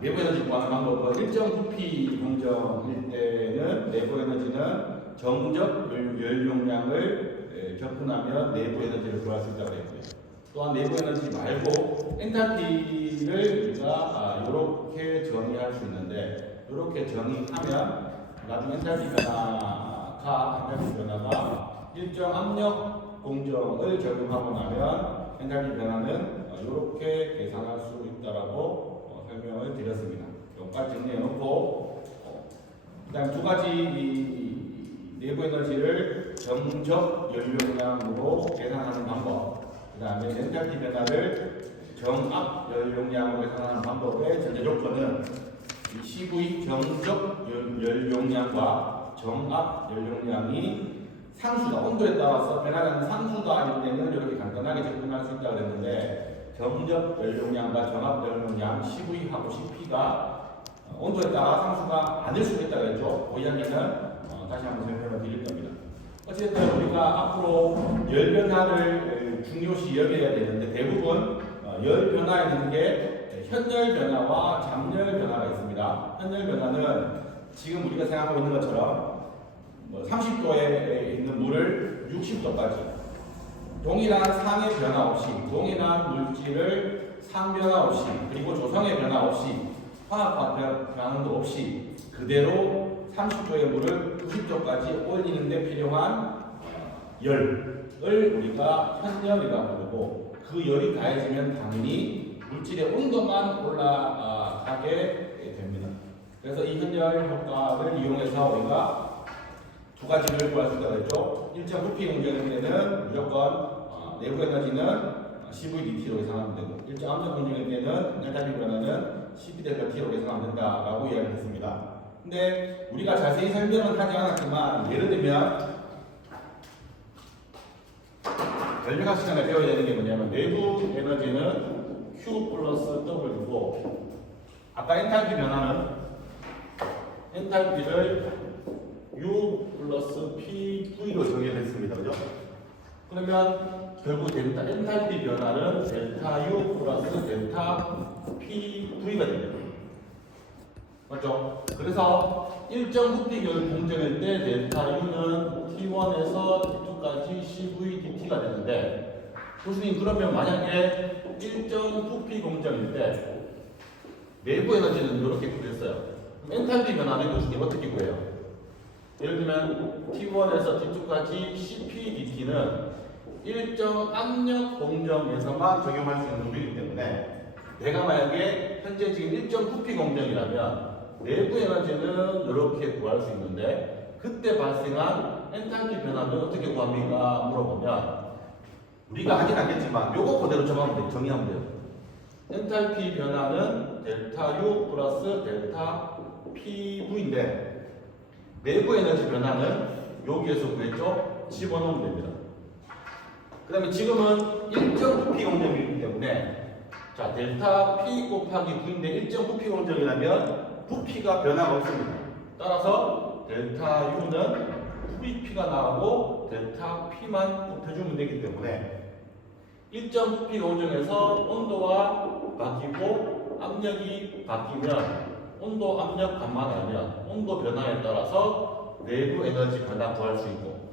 내부 에너지 구하는 방법은 일정 부피 공정일 때는 내부 에너지는 정적 열 용량을 접근하면 내부 에너지를 구할 수 있다고 했고요. 또한 내부 에너지 말고 엔탈피를 우리가 이렇게 정의할 수 있는데, 이렇게 정의하면 나중에 엔탈피 변화가 일정 압력 공정을 적용하고 나면 엔탈피 변화는 이렇게 계산할 수 있다라고 설명을 드렸습니다. 여기까지 정리해놓고, 그다음 두 가지 이 내부 에너지를 정적 연료량으로 계산하는 방법, 그 다음에 엔탈피 변화를 정압 연료량으로 계산하는 방법의 전제 조건은 이 CV 정적 연료량과 정압 연료량이 상수다, 온도에 따라서 변화하는 상수가 아닐 때는 이렇게 간단하게 접근할 수 있다고 했는데, 정적 연료량과 정압 연료량 CV하고 CP가 온도에 따라 상수가 아닐 수도 있다고 했죠. 그 이야기는 다시 한번 설명을 드릴 겁니다. 어쨌든 우리가 앞으로 열 변화를 중요시 여겨야 되는데, 대부분 열 변화에는 게 현열 변화와 잠열 변화가 있습니다. 현열 변화는 지금 우리가 생각하고 있는 것처럼 30도에 있는 물을 60도까지 동일한 상의 변화 없이, 동일한 물질을 상 변화 없이, 그리고 조성의 변화 없이, 화학 반응도 없이 그대로 30도의 물을 90도까지 올리는 데 필요한 열을 우리가 현열이라고 부르고, 그 열이 가해지면 당연히 물질의 온도만 올라가게 됩니다. 그래서 이 현열 효과를 이용해서 우리가 두 가지를 구할 수 있다고 했죠. 일정 부피 공정일 때는 무조건 내부 에너지는 CVDT로 계산하면 되고, 일정 압력 공정일 때는 엔탈피 변화는 CP∆T로 계산하면 된다라고 이야기했습니다. 근데 우리가 자세히 설명은 하지 않았지만, 예를 들면 전력학 시간에 배워야 되는 게 뭐냐면, 내부 에너지는 Q 플러스 W고, 아까 엔탈피 변화는 엔탈피를 U 플러스 PV로 정의했습니다. 그죠? 그러면 결국 엔탈피 변화는 델타 U 플러스 델타 PV가 됩니다. 맞죠? 그래서 일정 부피 공정일 때 델타 U는 T1에서 T2까지 CVDT가 되는데, 교수님 그러면 만약에 일정 부피 공정일 때 내부 에너지는 이렇게 구했어요. 엔탈피 변화는 교수님 어떻게 구해요? 예를 들면 T1에서 T2까지 CPDT는 일정 압력 공정에서만 적용할 수 있는 룰이기 때문에, 내가 만약에 현재 지금 일정 부피 공정이라면 내부 에너지는 이렇게 구할 수 있는데, 그때 발생한 엔탈피 변화는 어떻게 구합니까? 물어보면 우리가 하진 않겠지만 요거 그대로 정의하면 돼요. 엔탈피 변화는 델타 U 플러스 델타 PV인데, 내부 에너지 변화는 여기에서 구했죠? 집어넣으면 됩니다. 그 다음에 지금은 일정 부피 공정이기 때문에, 자, 델타 P 곱하기 V인데 일정 부피 공정이라면 부피가 변화가 없습니다. 따라서 델타 U는 VP가 나오고 델타 P만 곱해주면 되기 때문에, 일정 부피 공정에서 온도가 바뀌고 압력이 바뀌면, 온도 압력 감만하면 온도 변화에 따라서 내부 에너지 변화 구할 수 있고,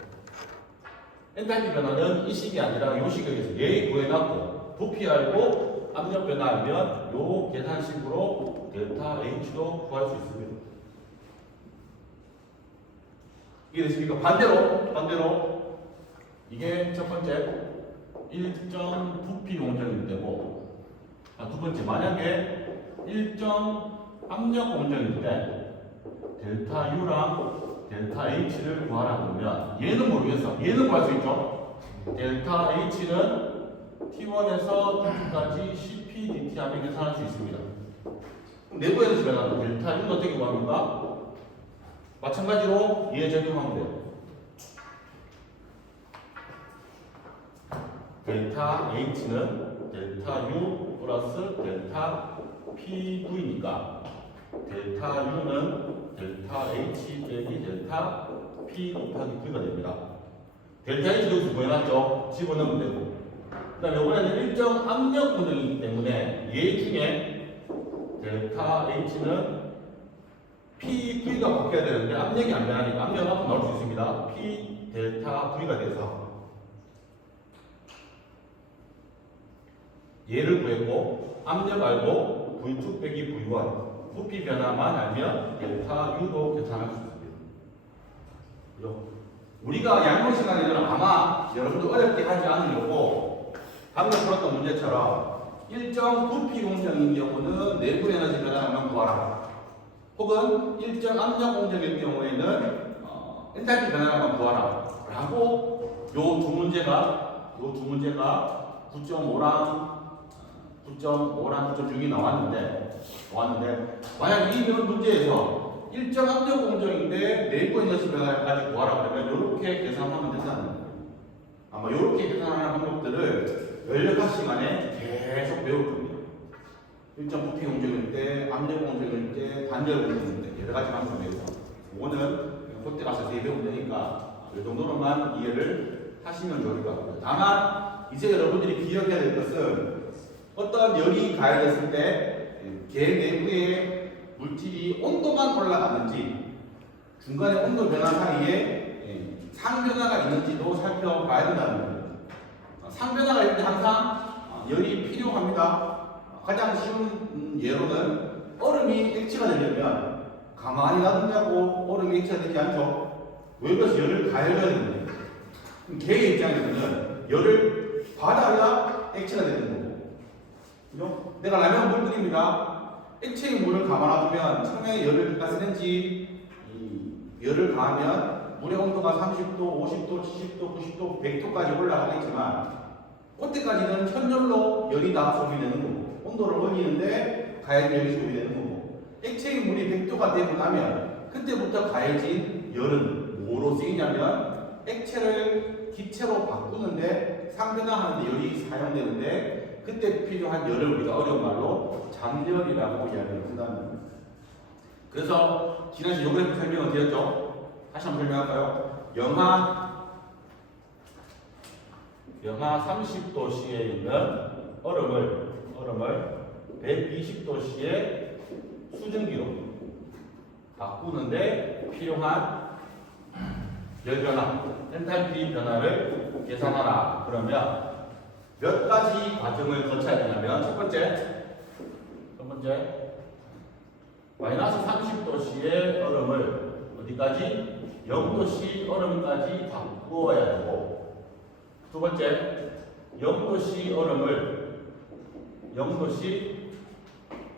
엔탈피 변화는 이 식이 아니라 이 식에서 얘 구해놨고, 부피 알고 압력 변화 알면 요 계산식으로 델타 H도 구할 수 있습니다. 이해되십니까? 반대로 이게 첫 번째 일정 부피 공정일 때고, 두 번째 만약에 일정 압력 공정일 때 델타 U랑 델타 H를 구하라 그러면, 얘는 모르겠어. 얘는 구할 수 있죠. 델타 H는 T1에서 T2까지 CPDT 하면 계산할 수 있습니다. 그럼 내부 에너지 변화는 델타 U는 어떻게 구합니까? 마찬가지로 얘 적용하면 돼요. 델타 H는 델타 U 플러스 델타 PV니까 델타 U는 델타 H 빼기 델타 P 곱하기 V가 됩니다. 델타 H 여기서 구해놨죠? 집어넣으면 되고, 그 다음에 이번에는 일정 압력 공정이기 때문에 얘 중에 델타 H는 PV가 바뀌어야 되는데 압력이 안 변하니까 압력은 앞으로 나올 수 있습니다. P 델타 V가 돼서 얘를 구했고 압력 알고 V2 빼기 V1 부피 변화만 알면 델타 U도 계산할 수 있습니다. 우리가 양분 시간에는 아마 여러분도 어렵게 하지 않으려고 방금 풀었던 문제처럼 일정 부피 공정인 경우는 내부 에너지 변화만 구하라. 혹은 일정 압력 공정일 경우에는 엔탈피 변화만 구하라. 라고 요 두 문제가 9.5랑 9.6이 나왔는데 만약 이 문제에서 일정 압력 공정인데 내부 에너지 변화까지 구하라 그러면 이렇게 계산하면 된다는 거예요. 아마 이렇게 계산하는 방법들을 연력학 시간에 계속 배울 겁니다. 일정 부피 공정일 때, 압력 공정일 때, 단열 공정일 때 여러 가지 방법에서 이거는 그때 가서 배우면 되니까 이 정도로만 이해를 하시면 좋을 것 같고요. 다만 이제 여러분들이 기억해야 될 것은 어떤 열이 가해졌을 때 개 내부의 물질이 온도만 올라가는지 중간에 온도 변화 사이에 상변화가 있는지도 살펴봐야 된다는 거예요. 상변화가 있을 때 항상 열이 필요합니다. 가장 쉬운 예로는 얼음이 액체가 되려면 가만히 놔둔다고 얼음이 액체가 되지 않죠. 왜 그래서 열을 가해줘야 되는 거예요. 개의 입장에서는 열을 받아야 액체가 되는 거고, 그죠? 내가 라면 물 끓입니다. 액체의 물을 가만 놔두면 처음에 열을 가스렌지 열을 가하면 물의 온도가 30도, 50도, 70도, 90도, 100도까지 올라가겠지만 그때까지는 천열로 열이 다 소비되는 거고 온도를 올리는데 가해진 열이 소비되는 거고 액체의 물이 100도가 되고 나면 그때부터 가해진 열은 뭐로 쓰이냐면 액체를 기체로 바꾸는데 상변화하는데 열이 사용되는데 그때 필요한 열을 우리가 어려운 말로 잠열이라고 이야기를 한다는 겁니다. 그래서 지난시 요그래프 설명을 드렸죠. 다시 한번 설명할까요? 영하 30도씨에 있는 얼음을 120도씨의 수증기로 바꾸는데 필요한 열 변화, 엔탈피 변화를 계산하라. 그러면 몇 가지 과정을 거쳐야 되냐면 첫 번째 마이너스 30도씨의 얼음을 어디까지? 0도씨 얼음까지 바꾸어야 되고 두 번째 0도씨 얼음을 0도씨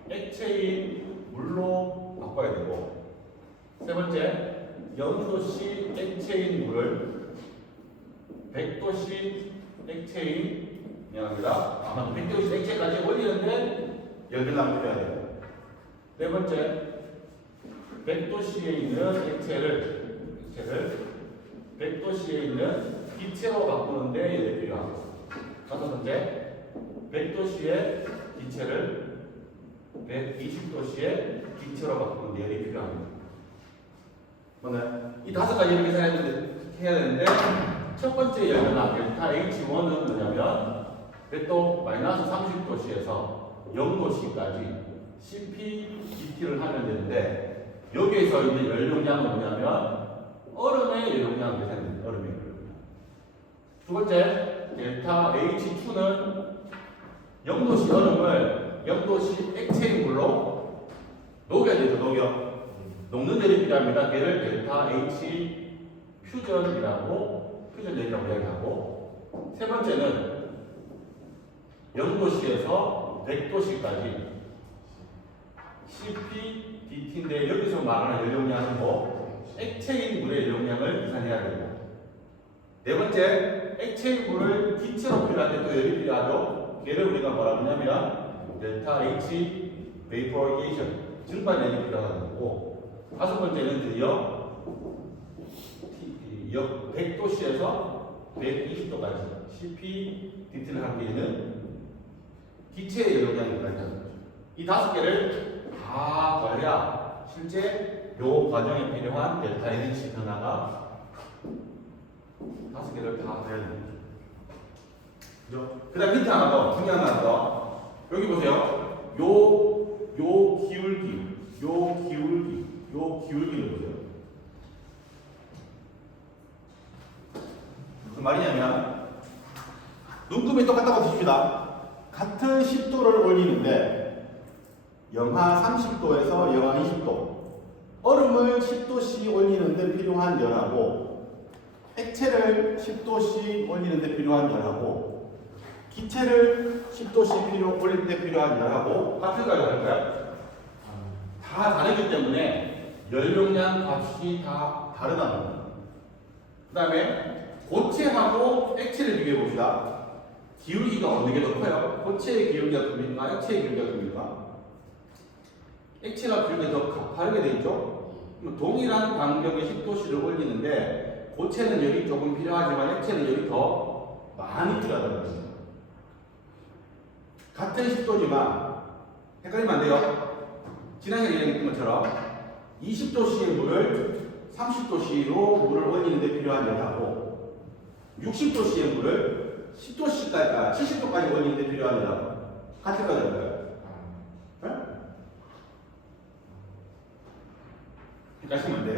액체인 물로 바꿔야 되고 세 번째 0도씨 액체인 물을 100도씨 액체인 미안합니다. 아마 100도씨 액체까지 올리는데 열변화가 필요해야 돼요. 네 번째 100도씨에 있는 액체를 100도씨에 있는 기체로 바꾸는데 열이 필요하고 다섯 번째 100도씨의 기체를 120도씨의 기체로 바꾸는데 열이 필요합니다. 이 다섯 가지 이렇게 해야 되는데 첫 번째 열변화 델타 H1은 뭐냐면 100도 마이너스 30도씨에서 0도씨까지 CPDT를 하면 되는데 여기에서 이제 열 용량은 뭐냐면 얼음의 열 용량을 계산합니다. 얼음의 열 용량. 두 번째 델타 H2는 0도씨 얼음을 0도씨 액체인 물로 녹여야 되죠. 녹는 열이 필요합니다. 걔를 델타 H 퓨전이라고 이야기하고 세 번째는 0도씨에서 100도씨까지 CPDT인데 여기서 말하는 열 용량은 액체인 물의 열 용량을 계산해야 되고 네 번째 액체인 물을 기체로 필요할 때 또 열이 필요하죠. 걔를 우리가 뭐라고 하냐면 델타 H vaporization 증발열이 필요하고 다섯 번째는 드디어 100도씨에서 120도까지 CPDT를 하기 위해서는 기체의 용량이 필요하다는 거죠. 이 다섯 개를 다 더해야 실제 요 과정에 필요한 델타 H 변화가 다섯 개를 다 더해야 됩니다. 그죠? 그 다음 힌트 하나 더, 중요한 하나 더. 여기 보세요. 요 기울기를 보세요. 무슨 말이냐면 눈금이 똑같다고 칩시다. 같은 10도를 올리는데 영하 30도에서 영하 20도 얼음을 10도씩 올리는데 필요한 열하고 액체를 10도씩 올리는데 필요한 열하고 기체를 10도씩 올리는데 필요한 열하고 같을까요? 다를까요? 다 다르기 때문에 열용량 값이 다 다르다는 거예요. 그 다음에 고체하고 액체를 비교해 봅시다. 기울기가 어느 게 더 커요? 고체의 기울기가 큽니까? 액체의 기울기가 큽니까? 액체가 기울기가 더 가파르게 되어 있죠? 동일한 간격의 10도씨를 올리는데 고체는 열이 조금 필요하지만 액체는 열이 더 많이 필요하다는 거죠. 같은 10도지만 헷갈리면 안 돼요. 지난 시간에 얘기했던 것처럼 20도씨의 물을 30도씨로 물을 올리는데 필요한 열하고 60도씨의 물을 10도씨까지, 70도까지 올리는데 필요한 열하고 같을까요? 다를까요? 네? 헷갈리면 안 돼.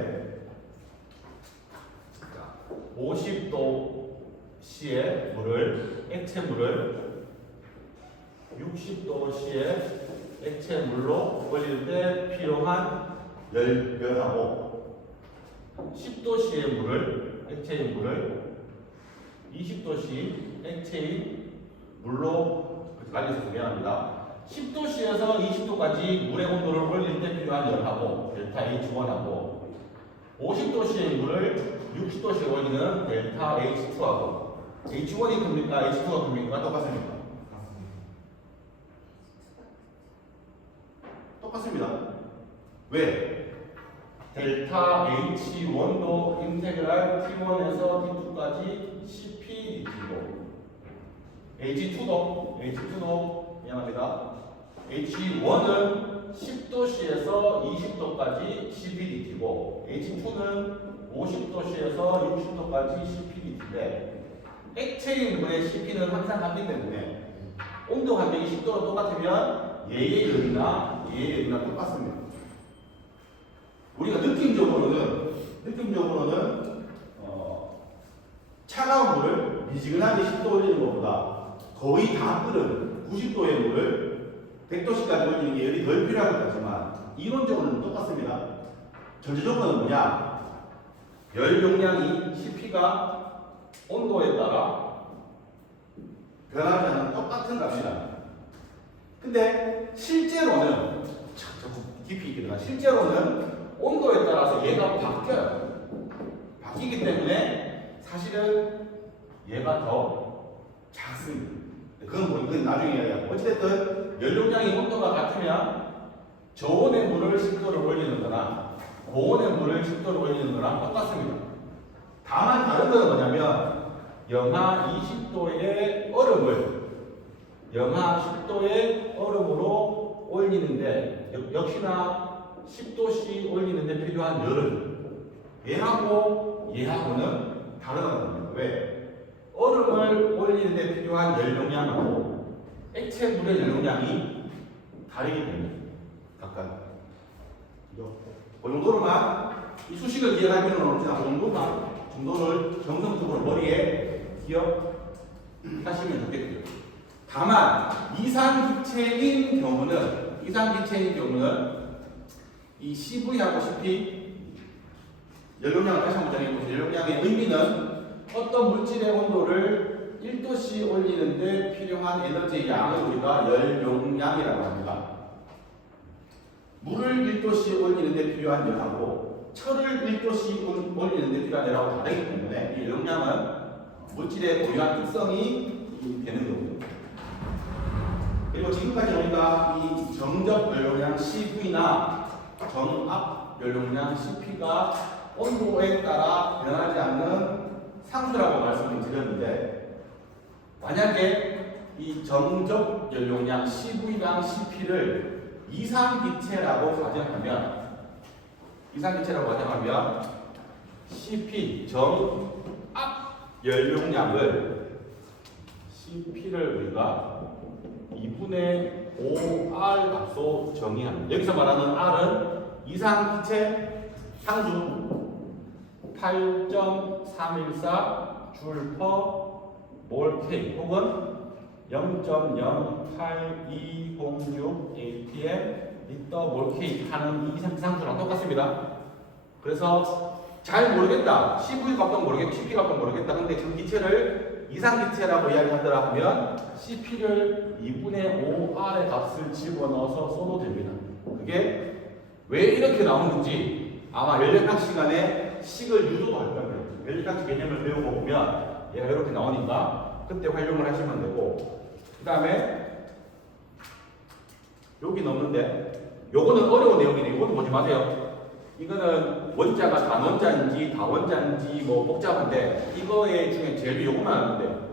50도씨의 물을, 액체물을 60도씨의 액체물로 올리는데 필요한 열하고 10도씨의 물을, 액체의 물을 20도씨 액체의 물로 갈려서 미안합니다. 10도씨에서 20도까지 물의 온도를 올리는데 필요한 열하고 델타 H1하고 50도씨의 물을 60도씨에 올리는 델타 H2하고 H1이 큽니까? H2가 큽니까? 똑같습니까? 똑같습니다. 왜? 델타 H1도 인테그랄 T1에서 T2까지 CPdT고 H2도 미안합니다. H1은 10도씨에서 20도까지 CPdT고 H2는 50도씨에서 60도까지 CPdT인데 액체의 물의 CP는 항상 같기 때문에 온도 간격이 10도로 똑같으면 얘의 열이나 얘의 열이나 똑같습니다. 우리가 느낌적으로는 차가운 물을 미지근하게 10도 올리는 것보다 거의 다 끓은 90도의 물을 100도씨까지 올리는 게 열이 덜 필요할 것 같지만 이론적으로는 똑같습니다. 전체적으로는 뭐냐? 열 용량이 CP가 온도에 따라 변하지 않는 똑같은 값이다. 근데 실제로는 깊이 있게 들어가. 실제로는 온도에 따라서 얘가 바뀌어요. 바뀌기 때문에 사실은 얘가 더 작습니다. 그건 나중에 이야기하고. 어찌됐든 연료량이 온도가 같으면 저온의 물을 10도를 올리는 거나 고온의 물을 10도를 올리는 거랑 똑같습니다. 다만 다른 건 뭐냐면 영하 20도의 얼음을 영하 10도의 얼음으로 올리는데 역시나 10도씩 올리는데 필요한 열은 얘하고는 다르다는 겁니다. 왜? 얼음을 올리는데 필요한 열 용량하고 액체물의 열 용량이 다르기 때문에 각각 그 정도로만 이 수식을 기억할 필요는 없지만 그 정도를 정성적으로 머리에 기억하시면 좋겠고요. 다만 이상기체인 경우는 이 CV하고 CP 열용량을 다시 한번 정해보세요. 열용량의 의미는 어떤 물질의 온도를 1도씩 올리는데 필요한 에너지의 양을 우리가 열용량이라고 합니다. 물을 1도씩 올리는데 필요한 열하고 철을 1도씩 올리는데 필요한 열하고 다르기 때문에 이 열용량은 물질의 고유한 특성이 되는 겁니다. 그리고 지금까지 우리가 이 정적 열용량 CV나 정압 열용량 CP가 온도에 따라 변하지 않는 상수라고 말씀을 드렸는데 만약에 이 정적 열용량 CV랑 CP를 이상기체라고 가정하면 CP 정압 열용량을 CP를 우리가 2분의 5R 값으로 정의합니다. 여기서 말하는 R은 이상기체 상수 8.314 줄 퍼 몰 K 혹은 0.08206 APM 리터 몰 K 하는 이 상수랑 똑같습니다. 그래서 잘 모르겠다. CV 값도 모르겠다. CP 값도 모르겠다. 근데 그 기체를 이상기체라고 이야기하더라 하면 CP를 2분의 5R의 값을 집어넣어서 써도 됩니다. 그게 왜 이렇게 나오는지 아마 연력학 시간에 식을 유도도 할 거예요. 연력학 개념을 배우고 보면 얘가 이렇게 나오니까 그때 활용을 하시면 되고, 그 다음에 여기 넣는데 요거는 어려운 내용이네. 이거는 보지 마세요. 이거는 원자가 단원자인지 다원자인지 뭐 복잡한데 이거의 중에 제일 요거만 하는데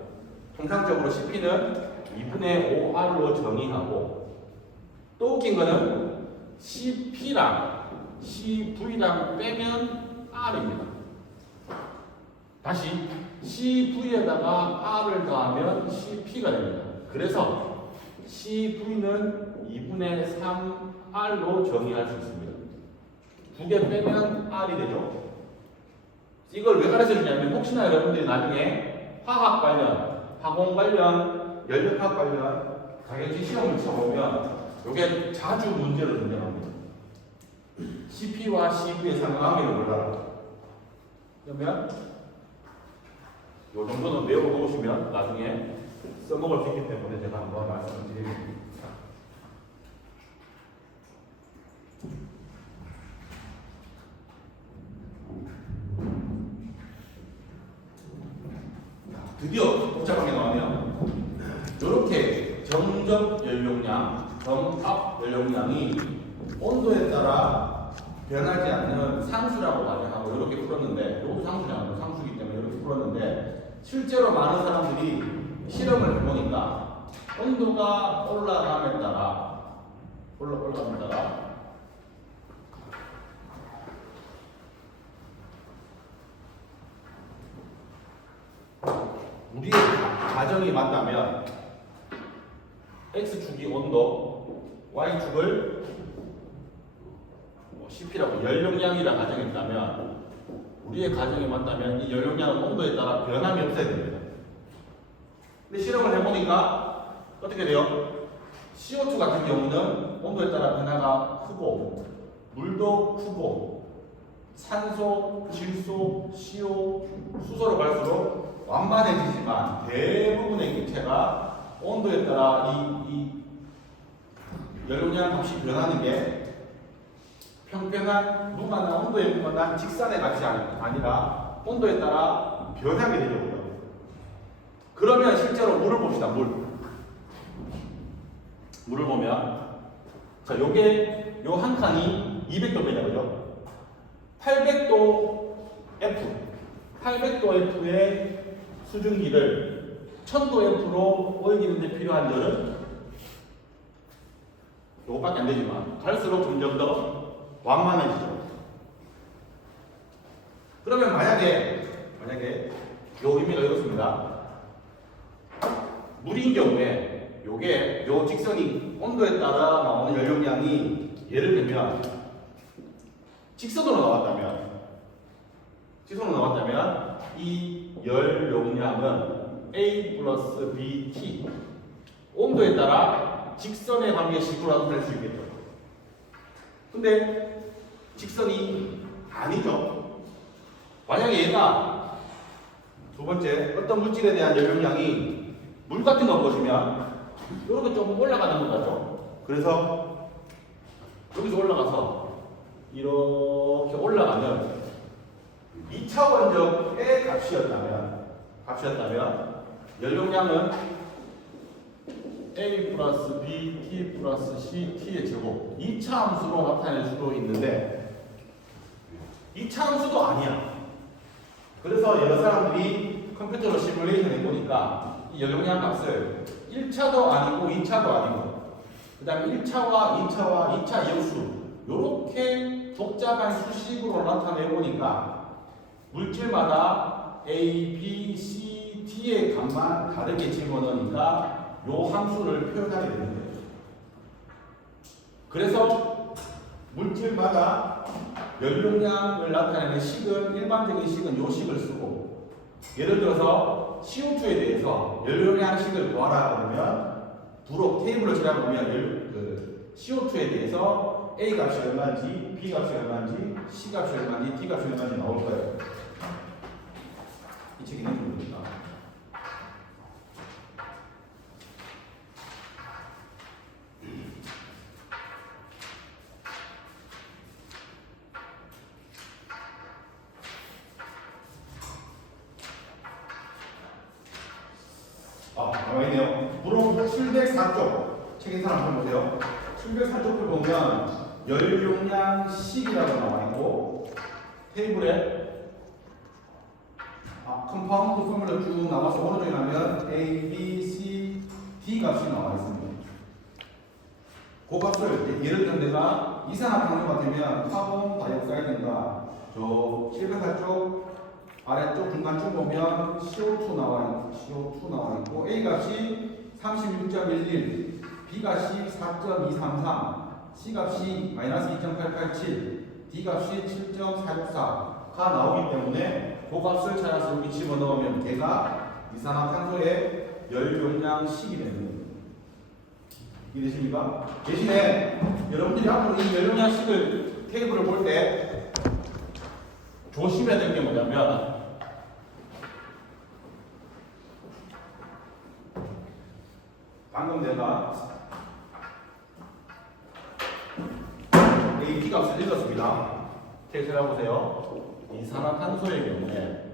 통상적으로 CP는 2분의 5R로 정의하고, 또 웃긴 거는 CP랑 CV랑 빼면 R입니다. 다시 CV에다가 R을 더하면 CP가 됩니다. 그래서 CV는 2분의 3R로 정의할 수 있습니다. 두 개 빼면 R이 되죠. 이걸 왜 가르쳐 주냐면 혹시나 여러분들이 나중에 화학 관련, 화공 관련, 연력학 관련 자격증 시험을 쳐보면 이게 자주 문제로 등장합니다. CP와 CV의 상관관계를 몰라라. 그러면 이 정도는 외워놓으시면 나중에 써먹을 수 있기 때문에 제가 한번 말씀을 드립니다. 드디어 복잡하게 나오면 이렇게 정적 연료량, 정압 연료량이 온도에 따라 변하지 않는 상수라고 가정하고 이렇게 풀었는데, 이것도 상수이기 때문에 이렇게 풀었는데, 실제로 많은 사람들이 실험을 해보니까 온도가 올라감에 따라 우리의 가정이 맞다면 X축이 온도, Y축을 CP라고 연료량이라 가정했다면, 우리의 가정이 맞다면 이 연료량은 온도에 따라 변함이 없어야 됩니다. 근데 실험을 해보니까 어떻게 돼요? CO2 같은 경우는 온도에 따라 변화가 크고, 물도 크고, 산소, 질소, CO, 수소로 갈수록 완만해지지만 대부분의 기체가 온도에 따라 이 연료량 값이 변하는 게 평평한 무관한 온도에 무관한 직선의 값이 아니라 온도에 따라 변하게 되죠. 그러면 실제로 물을 봅시다. 물을 보면, 자, 요게 요 한 칸이 200도입니다. 그죠? 800도 F의 수증기를 1000도 F로 옮기는데 필요한 열은 요거밖에 안 되지만 갈수록 점점 더 완만해지죠. 그러면 만약에 요 의미가 이렇습니다. 물인 경우에 요 직선이 온도에 따라 나오는 연료량이 예를 들면 직선으로 나왔다면 이 연료량은 A 플러스 BT, 온도에 따라 직선의 관계식으로 될 수 있겠죠. 근데 직선이 아니죠. 만약에 얘가 두 번째 어떤 물질에 대한 연료량이 물 같은 거 보시면 이렇게 좀 올라가는 거죠. 그래서 여기서 올라가서 이렇게 올라가면 2차원적의 값이었다면 연료량은 A 플러스 B, T 플러스 C, T의 제곱 2차 함수로 나타낼 수도 있는데 2차 함수도 아니야. 그래서 여러 사람들이 컴퓨터로 시뮬레이션 해보니까 이 연료량 값을 1차도 아니고 2차도 아니고 그 다음에 1차와 2차 역수 이렇게 복잡한 수식으로 나타내보니까 물질마다 A, B, C, T의 값만 다르게 집어넣으니까 요 함수를 표현하게 되는 거예요. 그래서 물질마다 연료량을 나타내는 식은 일반적인 식은 요 식을 쓰고 예를 들어서 CO2에 대해서 연료량식을 구하라 그러면 부록 테이블을 찾아보면 그 CO2에 대해서 A 값이 얼마인지, B 값이 얼마인지, C 값이 얼마인지, D 값이 얼마인지 나올 거예요. 이 책이 있는 겁니다. 나와 있네요. 부록 704쪽 책인 사람 한번 보세요. 704쪽을 보면 열용량식이라고 나와 있고 테이블에 컴파운드 포뮬러 쭉 나와서 오른쪽에 가면 A, B, C, D 값이 나와 있습니다. 그 값을 예를 들어 내가 이산화탄소 같으면 카본 다이옥사이드인가 저 704쪽 아래쪽 중간쯤 보면 CO2 나와 있고 A 값이 36.11, B 값이 4.233, C 값이 마이너스 2.887, D 값이 7.464가 나오기 때문에 그 값을 찾아서 여기 집어넣으면 걔가 이산화탄소의 열용량식이 되는 거예요. 이해되십니까? 대신에 여러분들이 앞으로 이 열용량식을 테이블을 볼 때 조심해야 될 게 뭐냐면 방금 내가 A, B 값을 읽었습니다. 테이블 해보세요. 이산화탄소의 경우에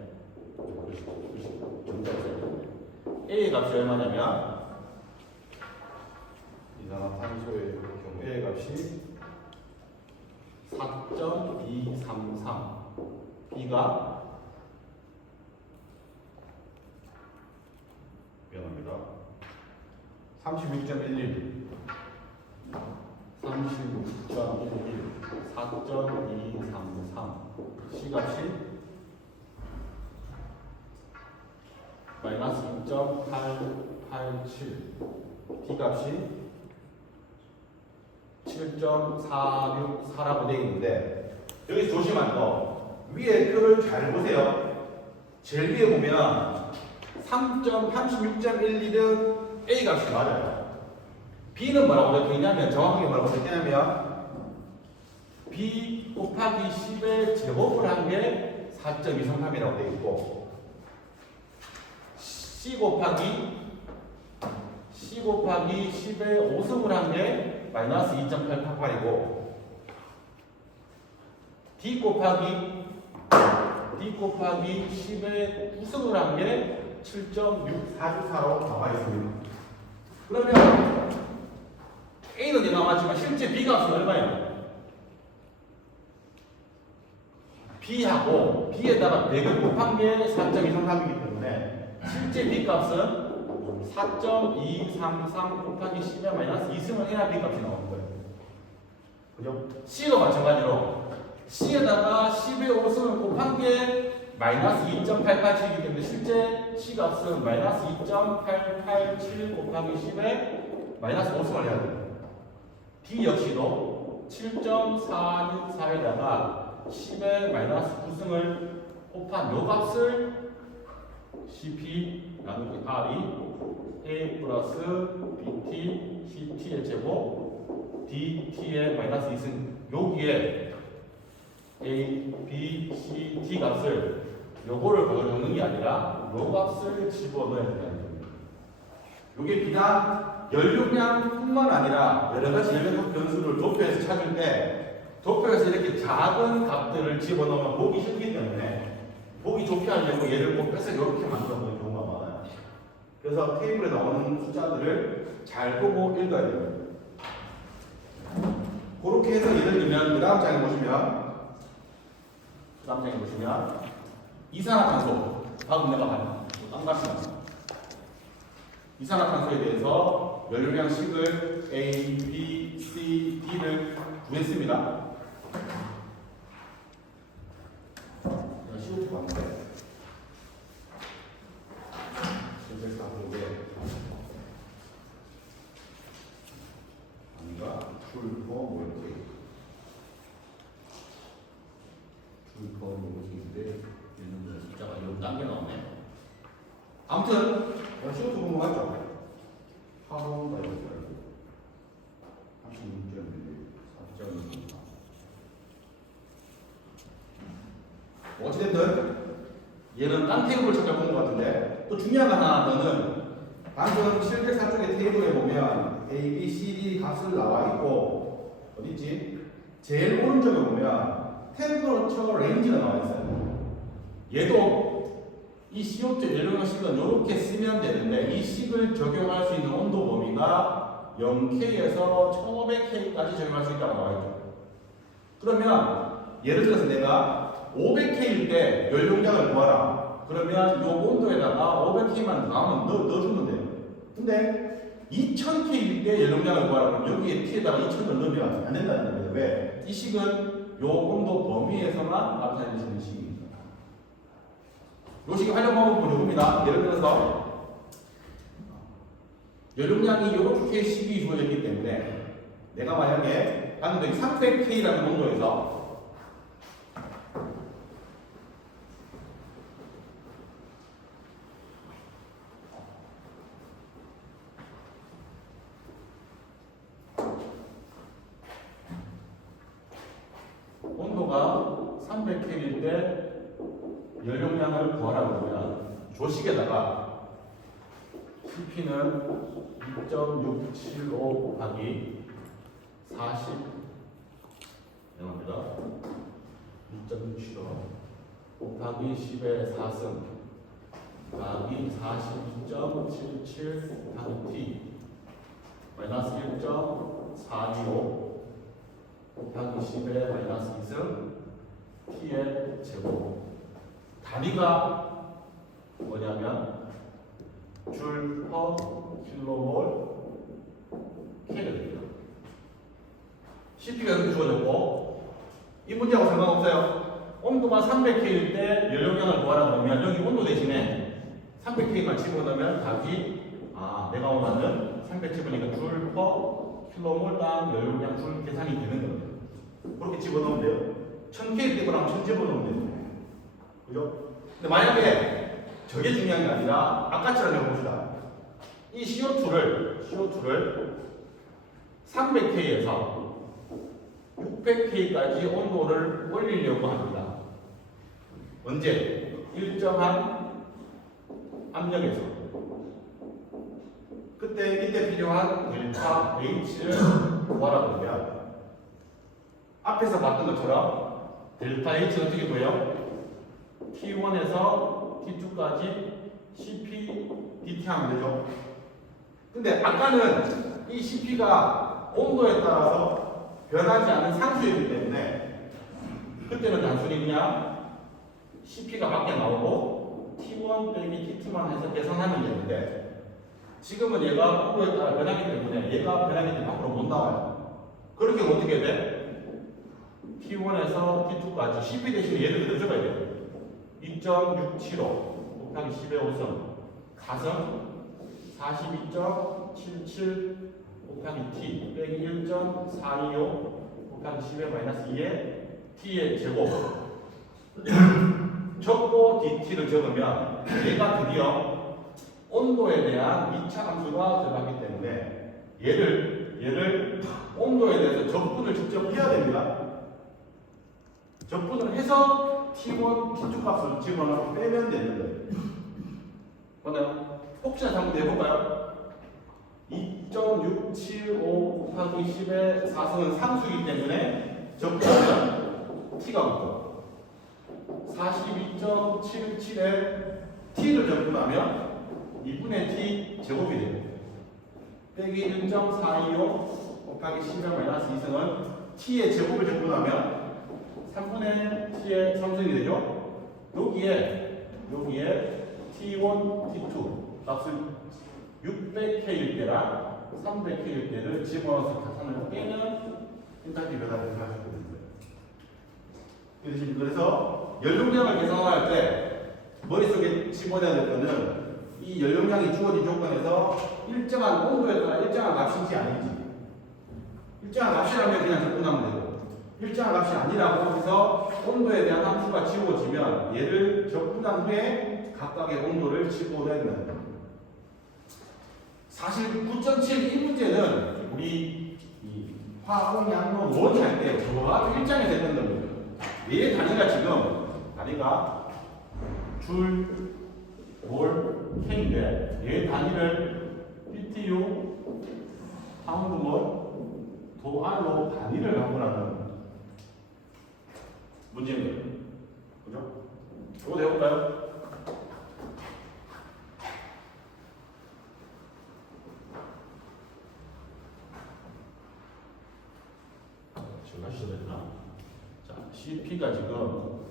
A 값이 얼마냐면 이산화탄소의 경우 A 값이 4.233 B가 미안합니다. 36.11 4.233 C 값이 마이너스 2.887 D 값이 7.464라고 되어 있는데 여기 조심한 거 위에 표를 잘 보세요. 제일 위에 보면 36.11은 A 값이 맞아요. B는 뭐라고 적혀있냐면 정확하게 뭐라고 적혀있냐면 B 곱하기 10의 제곱을 한 게 4.233이라고 되어 있고 C 곱하기 10의 5승을 한 게 마이너스 2.888이고 D 곱하기 10의 9승을 한 게 7.644로 나와 있습니다. 그러면 A는 내가 나왔지만 실제 B 값은 얼마예요? B하고 B에다가 100을 곱한 게 4.233이기 때문에 실제 B 값은 4.233 곱하기 10에 마이너스 2승을 해야 B 값이 나오는 거예요. 그죠? C도 마찬가지로 C에다가 10의 5승을 곱한 게 마이너스 2.887이기 때문에 실제 C 값은 마이너스 2.887 곱하기 10에 마이너스 5승을 해야 돼요. D 역시도 7.464에다가 10의 마이너스 9승을 곱한 요 값을 CP 나누기 R이 A 플러스 BT CT의 제곱 DT의 마이너스 2승 여기에 A, B, C, D 값을 요거를 넣는 게 아니라 요 값을 집어넣어야 된다는 겁니다. 요게 비단 연료량뿐만 아니라 여러 가지 연료량 변수를 도표에서 찾을 때 도표에서 이렇게 작은 값들을 집어넣으면 보기 싫기 때문에 보기 좋게 하려고 얘를 곱해서 이렇게 만들어 보는 경우가 많아요. 그래서 테이블에 나오는 숫자들을 잘 보고 읽어야 됩니다. 그렇게 해서 예를 들면 그 다음 장에 보시면 이산화탄소 방금 내가 말한 딴맛이나 이산화탄소에 대해서 연료량식을 A, B, C, D를 구했습니다. CO2 봤는데 실제로 보게 아닌가? 풀포 뭐 이렇게 줄퍼 로직인데 얘는 숫자가 이런 단계 나오네. 아무튼 시옷 부분 맞죠? 하원과 이거죠. 36.1, 4.2. 어찌됐든 얘는 딴 테이블을 찾아본 것 같은데 또 중요한 거 하나 더는 방금 704쪽의 테이블에 보면 A, B, C, D 값을 나와 있고 어디있지? 제일 오른쪽에 보면 템퍼러처 레인지가 나와 있어요. 얘도 이 CO2 연료용 식은 이렇게 쓰면 되는데 이 식을 적용할 수 있는 온도 범위가 0K에서 1500K까지 적용할 수 있다고 나와 있죠. 그러면 예를 들어서 내가 500K일 때 연료량을 구하라. 그러면 이 온도에다가 500K만 넣어주면 돼요. 근데 2000K일 때 연료량을 구하라. 그러면 여기에 T에다가 2000을 넣으면 안 된다는 거예요. 왜? 이 식은 이 온도 범위에서만 나타내는 식입니다. 이 식의 활용 방법은 이겁니다. 예를 들어서 연료량이 이렇게 식이 주어졌기 때문에 내가 만약에 방금 300K라는 온도에서 온도가 300K일 때 연료량을 구하라 그러면 조식에다가 CP는 2.675 곱하기 40 영합니다. 2.675 곱하기 10의 4승 곱하기 42.77 곱하기 T 마이너스 1.425 곱하기 10의 마이너스 2승 T의 제곱. 단위가 뭐냐면 줄 퍼 킬로몰 K거든요. CP가 이렇게 주어졌고 이 문제하고 상관없어요. 온도가 300K일 때 연료량을 구하라 그러면 여기 온도 대신에 300K만 집어넣으면 답이 내가 원하는 300 집으니까 줄 퍼 킬로몰당 연료량 줄 계산이 되는 겁니다. 그렇게 집어넣으면 돼요. 1000K일 때 그럼 1000 집어넣으면 돼요. 그죠? 근데 만약에 저게 중요한 게 아니라 아까처럼 해봅시다. 이 CO2를 300K에서 600K까지 온도를 올리려고 합니다. 언제? 일정한 압력에서. 그때 이때 필요한 델타 H를 구하라 그러면 앞에서 봤던 것처럼 델타 H는 어떻게 보여요? T1에서 T2까지 CP, DT 하면 되죠. 근데 아까는 이 CP가 온도에 따라서 변하지 않는 상수이기 때문에 그때는 단순히 그냥 CP가 밖에 나오고 T1 빼기 T2만 해서 계산하면 되는데 지금은 얘가 온도에 따라 변하기 때문에 얘가 변하기 때문에 밖으로 못 나와요. 그렇게 어떻게 돼? T1에서 T2까지 CP 대신에 얘를 그대로 적어야 돼요. 2.675 곱하기 10의 5승 가성 42.77 곱하기 t 빼기 1.425 곱하기 10의 마이너스 2의 t의 제곱 적고 dt를 적으면 얘가 드디어 온도에 대한 2차 함수가 들어가기 때문에 얘를 온도에 대해서 적분을 직접 해야 됩니다. 적분을 해서 T1, T2 값을 집어넣고 빼면 되는 거예요. 그러면 혹시나 한번 해볼까요? 2.675 곱하기 10의 4승은 상수이기 때문에 적분하면 T가 붙고 42.77에 T를 적분하면 2분의 T 제곱이 돼요. 빼기 1.425 곱하기 10의 마이너스 2승은 T의 제곱을 적분하면 3분의 T의 3승이 되죠? 여기에 T1, T2 값을 600K일 때랑 300K일 때를 집어넣어서 계산을 빼면 엔탈피 변화를 하시게 됩니다. 그래서 연료량을 계산할 때 머릿속에 집어넣어야 될 거는 이 연료량이 주어진 조건에서 일정한 온도에 따라 일정한 값인지 아닌지 일정한 값이라면 그냥 접근하면 되고 일정한 값이 아니라고 해서 온도에 대한 함수가 지워지면 얘를 적분한 후에 각각의 온도를 집어내는. 사실 9.7 이 문제는 우리 이 화학 양로 원이 할 때 정확하게 일정해서 했던 겁니다. 얘 단위가 지금 단위가 줄, 몰, K인데 얘 단위를 BTU, 파운드몰, 도알로 단위를 바꾸라는 문제입니다. 그죠? 이거 해볼까요? 제가 시도했나? 자, CP가 지금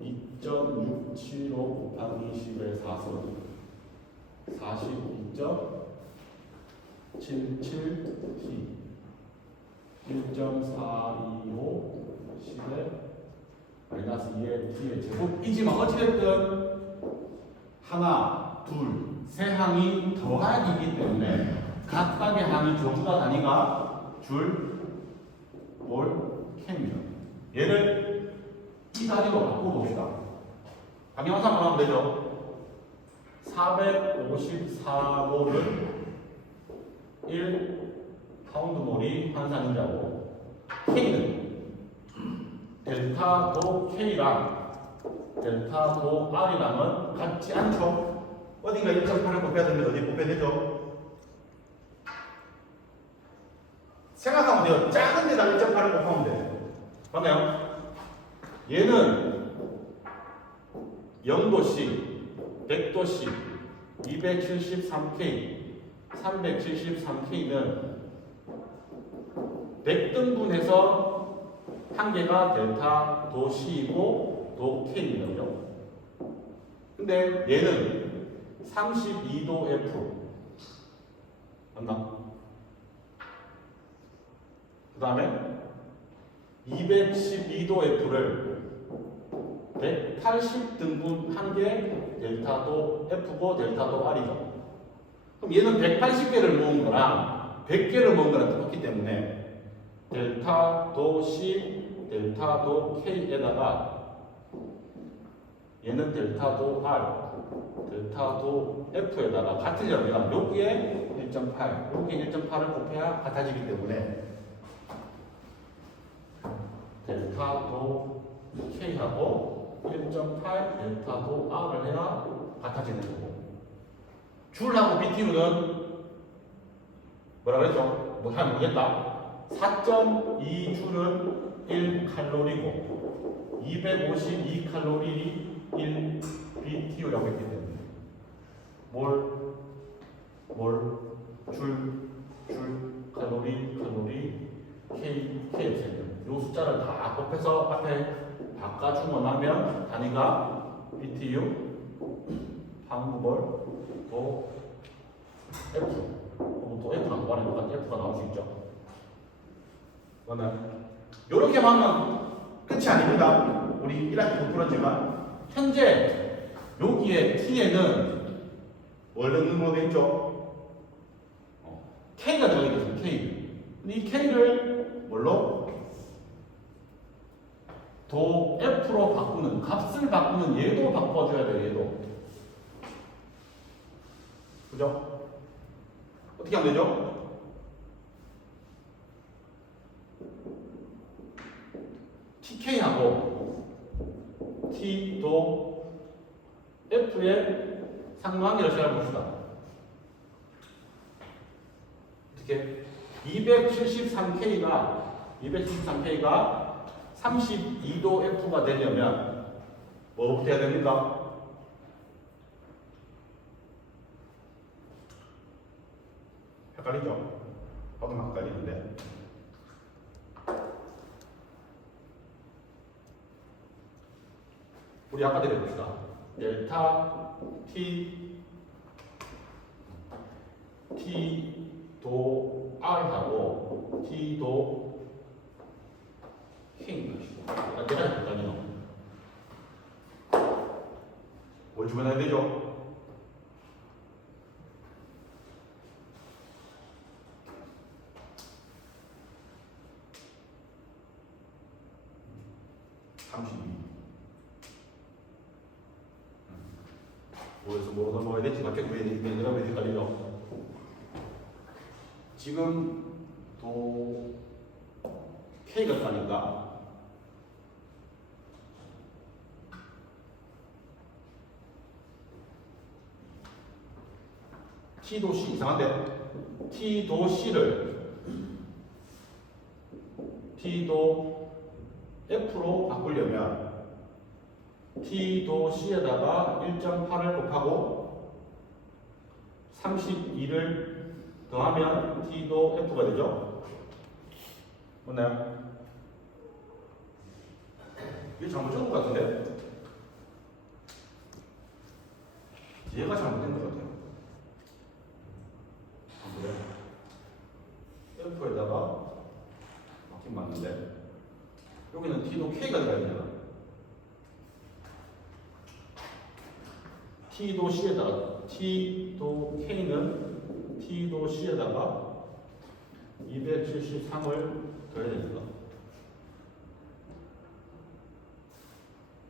2.675 곱하기 10의 4수 42.77T 1.425 10의 마이너스 2의 T의 제곱이지만 어찌됐든 하나, 둘, 세 항이 더하기이기 때문에 각각의 항이 전부가 단위가 줄, 몰, K입니다. 얘를 이 단위로 바꿔봅시다. 방향상 하면 되죠. 454몰을 1 파운드몰이 한산인자고 K는 델타 도 K랑 델타 도 R이랑은 같지 않죠? 어딘가 1.8을 곱해야 되는데 어디 곱해야 되죠? 생각하면 돼요. 작은 데다 1.8을 곱하면 돼. 맞나요? 얘는 0도씨, 100도씨, 273K, 373K는 100등분해서 한 개가 델타 도 C이고 도 K입니다. 근데 얘는 32도 F 맞나? 그 다음에 212도 F를 180등분 한 개 델타도 F고 델타도 R이죠. 그럼 얘는 180개를 모은 거랑 100개를 모은 거랑 똑같기 때문에 델타도 C, 델타도 K에다가 얘는 델타도 R, 델타도 F에다가 같으려면 여기에 1.8, 여기에 1.8을 곱해야 같아지기 때문에 델타도 K하고 1.8 델타도 R을 해야 같아지는 거고 줄하고 BTU는 뭐라 그랬죠? 뭐 잘 모르겠다. 4.2줄은 1칼로리고 252칼로리 1BTU라고 했기 때문에 칼로리, K였어요. 이 숫자를 다 곱해서 앞에 바꿔주고 나면 단위가 BTU, 파운드몰, 또 F, 또 F랑 뭐하는 것 같아? F가 나올 수 있죠. 맞나요? 이렇게만 하면 끝이 아닙니다. 우리 1학기 못 풀었지만 현재 여기에 T에는 뭘 넣는 걸로 돼 있죠? K가 들어가 있습니다. K. 이 K를 뭘로? 도 F로 바꾸는, 값을 바꾸는 얘도 바꿔줘야 돼요. 얘도. 그죠? 어떻게 하면 되죠? TK하고 T도 F의 상관관계를 찾아봅시다. 어떻게? 273K가 32도 F가 되려면 뭐부터 해야 됩니까? 헷갈리죠? 저도 막 헷갈리는데. 우리 아까 내려봅시다. 델타 T도 R하고 T도 K인 것이고. 내가 헷갈리노. 뭘 집어넣어야 되죠? 32. 뭐에서 뭐로 넘어가야 될지 밖에 왜 내가 왜 헷갈리죠? 지금 도 K가 가니까 T도 C 이상한데 T도 C를 T도 F로 바꾸려면 T도 C에다가 1.8을 곱하고 32를 더하면 T도 F가 되죠? 맞나요? 이게 잘못 적은 것 같은데? 얘가 잘못된 것 같아요. 그래? F에다가 맞긴 맞는데 여기는 T도 K가 들어가야 되잖아. T도 C에다가 T도 K는 T도 C에다가 273을 더해야 됩니다.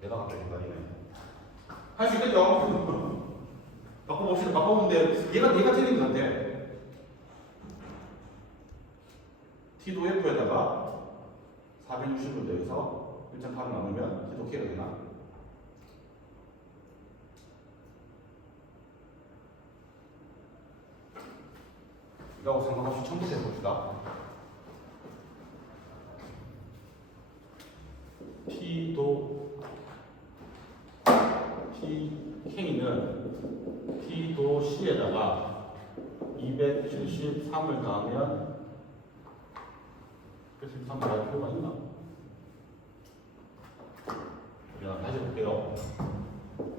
내가 갑자기 생각이네. 할 수 있겠죠? 바꿔봅시다. 바꿔보는데 얘가 틀린 것 같아. T도 F에다가 460을 더해서 1.8을 나누면 T도 K가 되나? 이라고 생각없이 처음부터 해봅시다. K는 T도 C에다가 273을 더하면 173을 더할 필요가 있나? 그냥 다시 볼게요.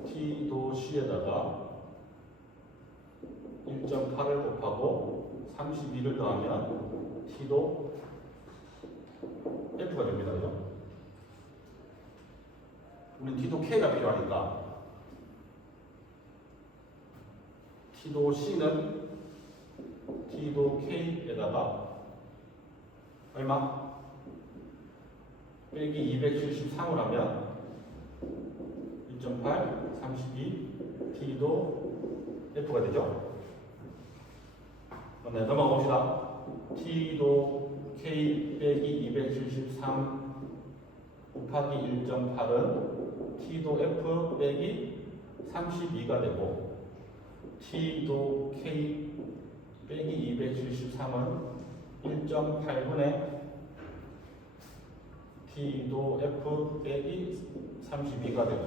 T도 C에다가 1.8을 곱하고 32를 더하면 T도 F가 됩니다. 그죠? 우린 T도 K가 필요하니까 T도 C는 T도 K에다가 얼마? 빼기 273을 하면 1.8, 32, T도 F가 되죠? 네, 넘어가 봅시다. T도 K 빼기 273 곱하기 1.8은 T도 F 빼기 32가 되고 T도 K 빼기 273은 1.8분의 T도 F 빼기 32가 되고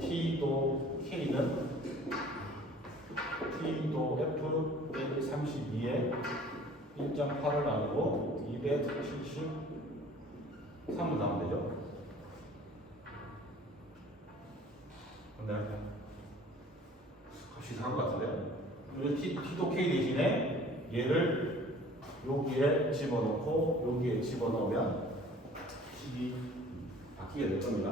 T도 K는 T도 F 빼기 32에 1.8을 나누고 273을 나오면 되죠. 근데 값이 이상한 것 같은데? T도 K 대신에 얘를 여기에 집어넣고 여기에 집어넣으면 식이 바뀌게 될 겁니다.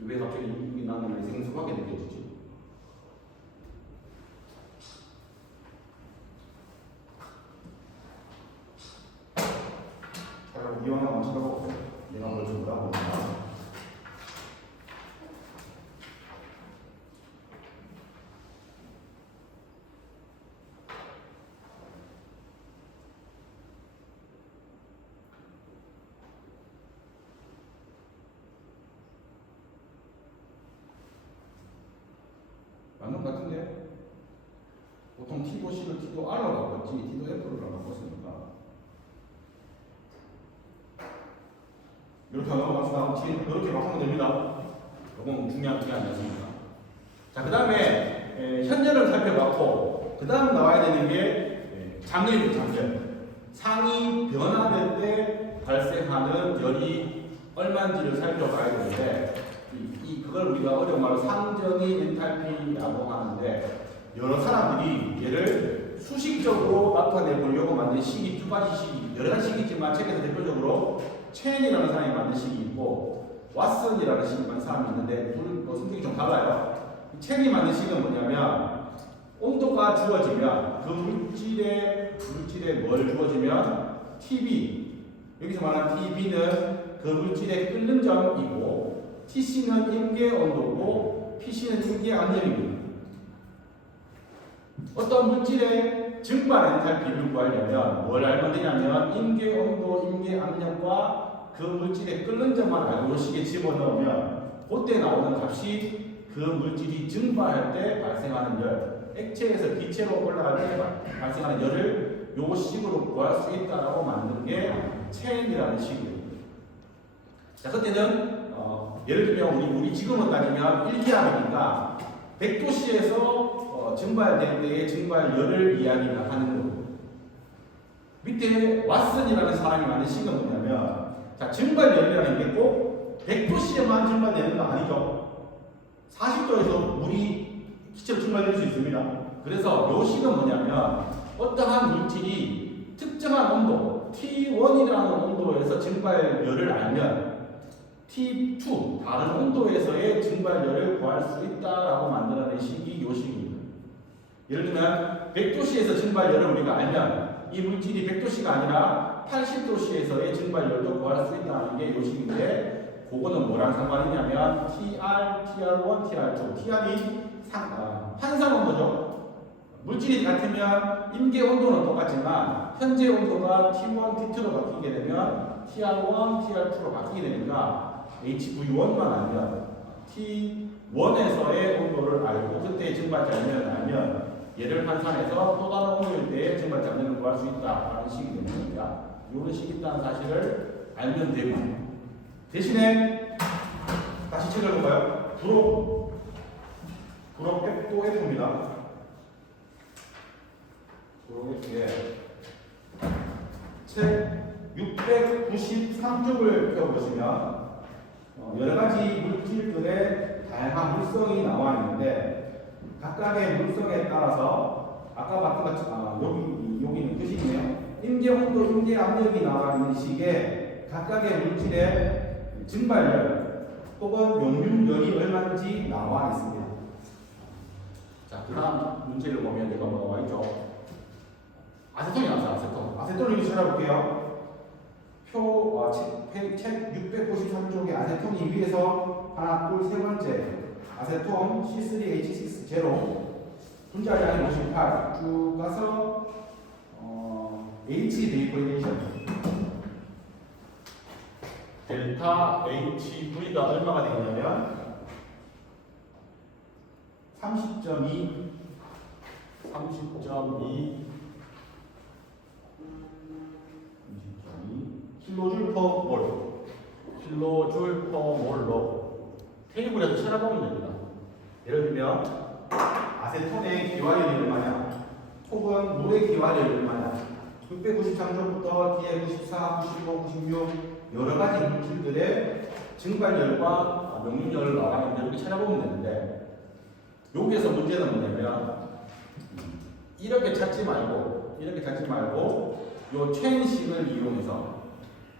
왜 갑자기 이 나는 왜 생소하게 느껴지지? 자, 이완 한번 찾아보고 얘가 뭘 좀 물어봅니다. 맞는 것 같은데? 보통 T도 C를 T도 R로 바꿨지 T도 F로 바꿨으니까 이렇게 넘어갑시다. 이렇게 바꾸면 됩니다. 이건 중요한 게 아니었습니다. 자, 그 다음에 현재를 살펴봤고 그 다음 나와야 되는 게 장렬입니다. 장렬. 상이 변화될 때 발생하는 열이 얼마인지를 살펴봐야 되는데 그걸 우리가 어려운 말로 상전인 엔탈피라고 하는데 여러 사람들이 얘를 수식적으로 나타내 보려고 만든 식이 두 가지 식이 여러 가지 식이지만 책에서 대표적으로 첸이라는 사람이 만든 식이 있고 왓슨이라는 식이 만든 사람이 있는데 둘 성격이 좀 달라요. 첸이 만든 식은 뭐냐면 온도가 주어지면 그 물질에 뭘 주어지면 TB 여기서 말하는 TB는 그 물질의 끓는 점이고 TC는 임계 온도고 PC는 임계 압력입니다. 어떤 물질의 증발 엔탈피를 구하려면 뭘 알면 되냐면 임계 온도, 임계 압력과 그 물질의 끓는 점만 알고 식에 집어넣으면 그때 나오는 값이 그 물질이 증발할 때 발생하는 열, 액체에서 기체로 올라갈 때 발생하는 열을 요 식으로 구할 수 있다라고 만든 게 체인이라는 식이에요. 자, 그때는 예를 들면 우리 지금은 따지면 1기압이니까 100도씨에서 증발될 때의 증발열을 이야기를 하는 거고, 밑에 왓슨이라는 사람이 만든 식은 뭐냐면, 자, 증발열이라는 게 꼭 100도씨에만 증발되는 거 아니죠. 40도에서 물이 기체로 증발될 수 있습니다. 그래서 요 식은 뭐냐면 어떠한 물질이 특정한 온도 T1이라는 온도에서 증발열을 알면 T2 다른 온도에서의 증발열을 구할 수 있다라고 만들어낸 식이 요 식입니다. 예를 들면 100도씨에서 증발열을 우리가 알면 이 물질이 100도씨가 아니라 80도씨에서의 증발열도 구할 수 있다는 게 요 식인데, 그거는 뭐랑 상관이냐면 TR, TR1, TR2. TR이 환상 온도죠. 물질이 같으면 임계 온도는 똑같지만 현재 온도가 T1, T2로 바뀌게 되면 TR1, TR2로 바뀌게 되니까 HV1만 알면 T1에서의 온도를 알고 그때의 증발자면을 알면 얘를 환산해서 또 다른 온도일 때의 증발자면을 구할 수 있다라는 식이 되는 겁니다. 이런 식이 있다는 사실을 알면 되고, 대신에 다시 책을 볼까요? 부록 또 F입니다. 부록 F에 책 693쪽을 펴보시면 여러 가지 물질들의 다양한 물성이 나와 있는데, 각각의 물성에 따라서 아까 봤던 것처럼 여기는 표시네요. 임계 온도, 임계 압력이 나와 있는 식에 각각의 물질의 증발열 혹은 용융열이 얼마인지 나와 있습니다. 자, 그 다음 문제를 보면 내가 뭐가 나와 있죠? 아세톤이 나왔어요. 아세톤을 이렇게 찾아볼게요. 책 693쪽에 아세톤이 위에서 하나, 둘, 세 번째 아세톤 C3H6 제로 분자량이 58 쭉 가서 H 데이코리네이션 델타 HV가 얼마가 되냐면 30.2 킬로줄 퍼 몰로 테이블에서 찾아보면 됩니다. 예를 들면 아세톤의 기화열이 얼마냐, 혹은 물의 기화열이 얼마냐, 693조부터 뒤에 94, 95, 96 여러 가지 물질들의 증발열과 용융열을 나가는데 이렇게 찾아보면 되는데, 여기에서 문제는 뭐냐면 이렇게 찾지 말고 요 체인식을 이용해서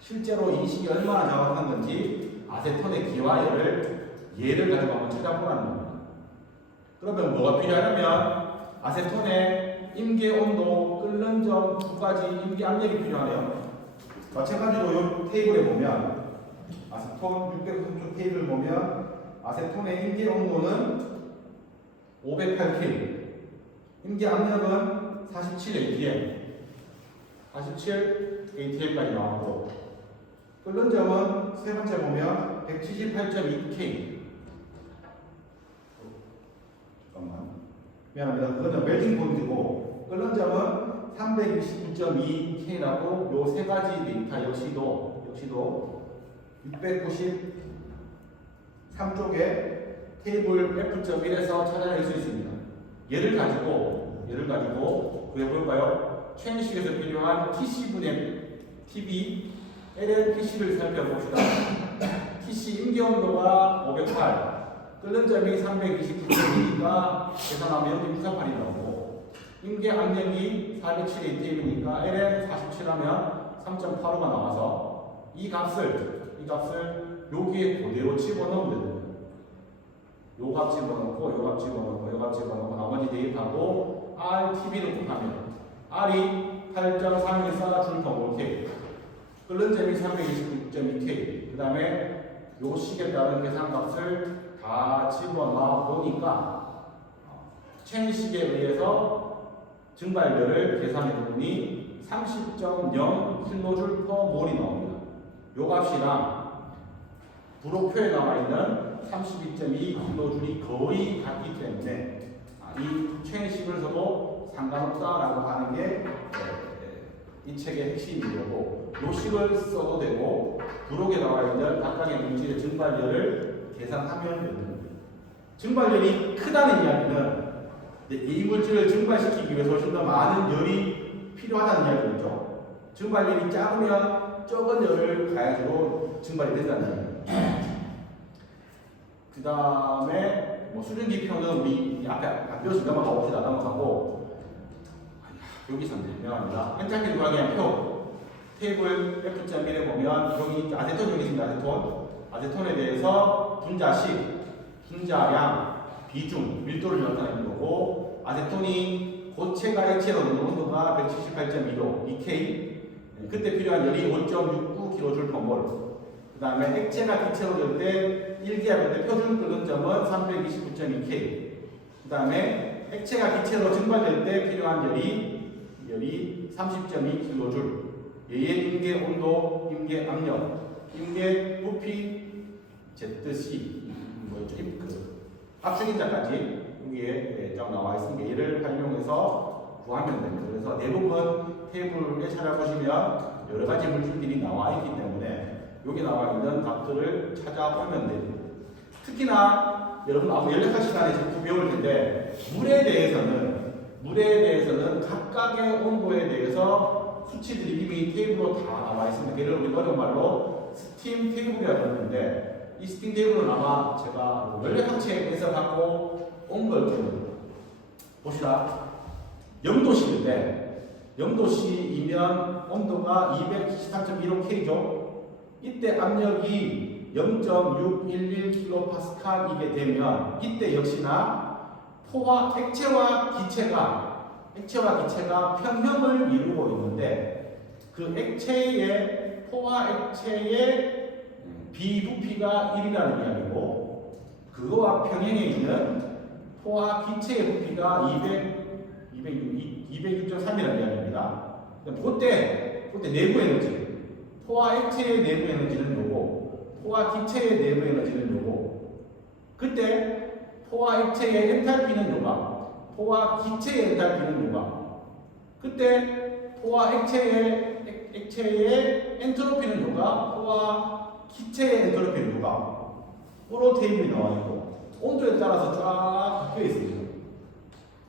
실제로 이 식이 얼마나 정확한 건지 아세톤의 기화열을 얘를 가지고 한번 찾아보라는 겁니다. 그러면 뭐가 필요하냐면 아세톤의 임계 온도, 끓는 점 두 가지 임계 압력이 필요하네요. 마찬가지로 이 테이블에 보면 아세톤 693쪽 테이블 보면 아세톤의 임계 온도는 508K, 임계 압력은 47 ATM까지 나왔고, 끓는 점은 세 번째 보면 178.2K. 잠깐만, 미안합니다. 그거는 멜팅 포인트고, 끓는 점은 329.2K라고 요 세 가지 데이터 역시도 693쪽에 테이블 F.1에서 찾아낼 수 있습니다. 얘를 가지고 구해볼까요? 체인식에서 필요한 TC분의 TB, LLPC를 살펴봅시다. TC 임계온도가 508, 끓는 점이 329.2니까 계산하면 648이 나오고, 임계 압력이 407 ATM이니까 LL 47하면 3.85가 나와서 이 값을 여기에 그대로 집어넣으면 됩니다. 요 값 집어넣고 나머지 대입하고 RTB를 곱하면 R이 8.314 줄 퍼 몰K, 끓는 점이 329.2K. 그 다음에 요 식에 따른 계산값을 다 집어넣어 보니까 체인식에 의해서 증발열을 계산해 보니 30.0kJ/몰이 나옵니다. 요 값이랑 부록표에 나와 있는 32.2kJ이 거의 같기 때문에 이 체인식을 써도 상관없다라고 하는 게 이 책의 핵심이고, 요 식을 써도 되고 부록에 나와 있는 각각의 물질의 증발열을 계산하면 되는 겁니다. 증발열이 크다는 이야기는 이 물질을 증발시키기 위해서 훨씬 더 많은 열이 필요하다는 이야기겠죠. 증발열이 작으면 적은 열을 가해주고 증발이 된다는 이야기입니다. 그 다음에 수증기표는 우리 앞에 안 배워서 넘어가고 여기서 미안합니다. 엔탈피 구하기한 표 테이블 F.1에 보면 여기 아세톤 여기 있습니다. 아세톤에 대해서 분자식, 분자량, 비중, 밀도를 나타내는 거고, 아세톤이 고체가 액체로 넣는 온도가 178.2도, 2K. 그때 필요한 열이 5.69kJ/몰. 그 다음에 액체가 기체로 넣을 때 1기압일 때 표준 끓는 점은 329.2K. 그 다음에 액체가 기체로 증발될 때 필요한 열이 30.2kJ. 얘의 임계 온도, 임계 압력, 임계 부피, ZC, 압축인자까지 여기에 나와 있습니다. 얘를 활용해서 구하면 됩니다. 그래서 대부분 테이블에 찾아보시면 여러 가지 물질들이 나와 있기 때문에 여기 나와 있는 값들을 찾아보면 됩니다. 특히나 여러분 아마 연락할 시간에 자꾸 배울 텐데 물에 대해서는 각각의 온도에 대해서 수치들이 이미 테이블로 다 나와 있습니다. 예를 들어 어려운 말로 스팀 테이블이라고 하는데 이 스팀 테이블은 아마 제가 연락학책에서 갖고 온 걸 겁니다. 봅시다. 0도씨인데 0도씨이면 온도가 213.15K죠. 이때 압력이 0.611kPa이게 되면 이때 역시나 액체와 기체가 평형을 이루고 있는데 그 포화 액체의 비부피가 1이라는 이야기고, 그거와 평행에 있는 포화 기체의 부피가 206.3이라는 이야기입니다. 그때 내부 에너지, 포화 액체의 내부 에너지는 요거, 포화 기체의 내부 에너지는 요거. 그때 포화 액체의 엔탈피는 요가, 포화 기체의 엔탈피는 요가. 그때 포화 액체의 엔트로피는 요가, 포화 기체의 엔트로피는 요가. 으로 테이블이 나와 있고 온도에 따라서 쫙 바뀌어 있습니다.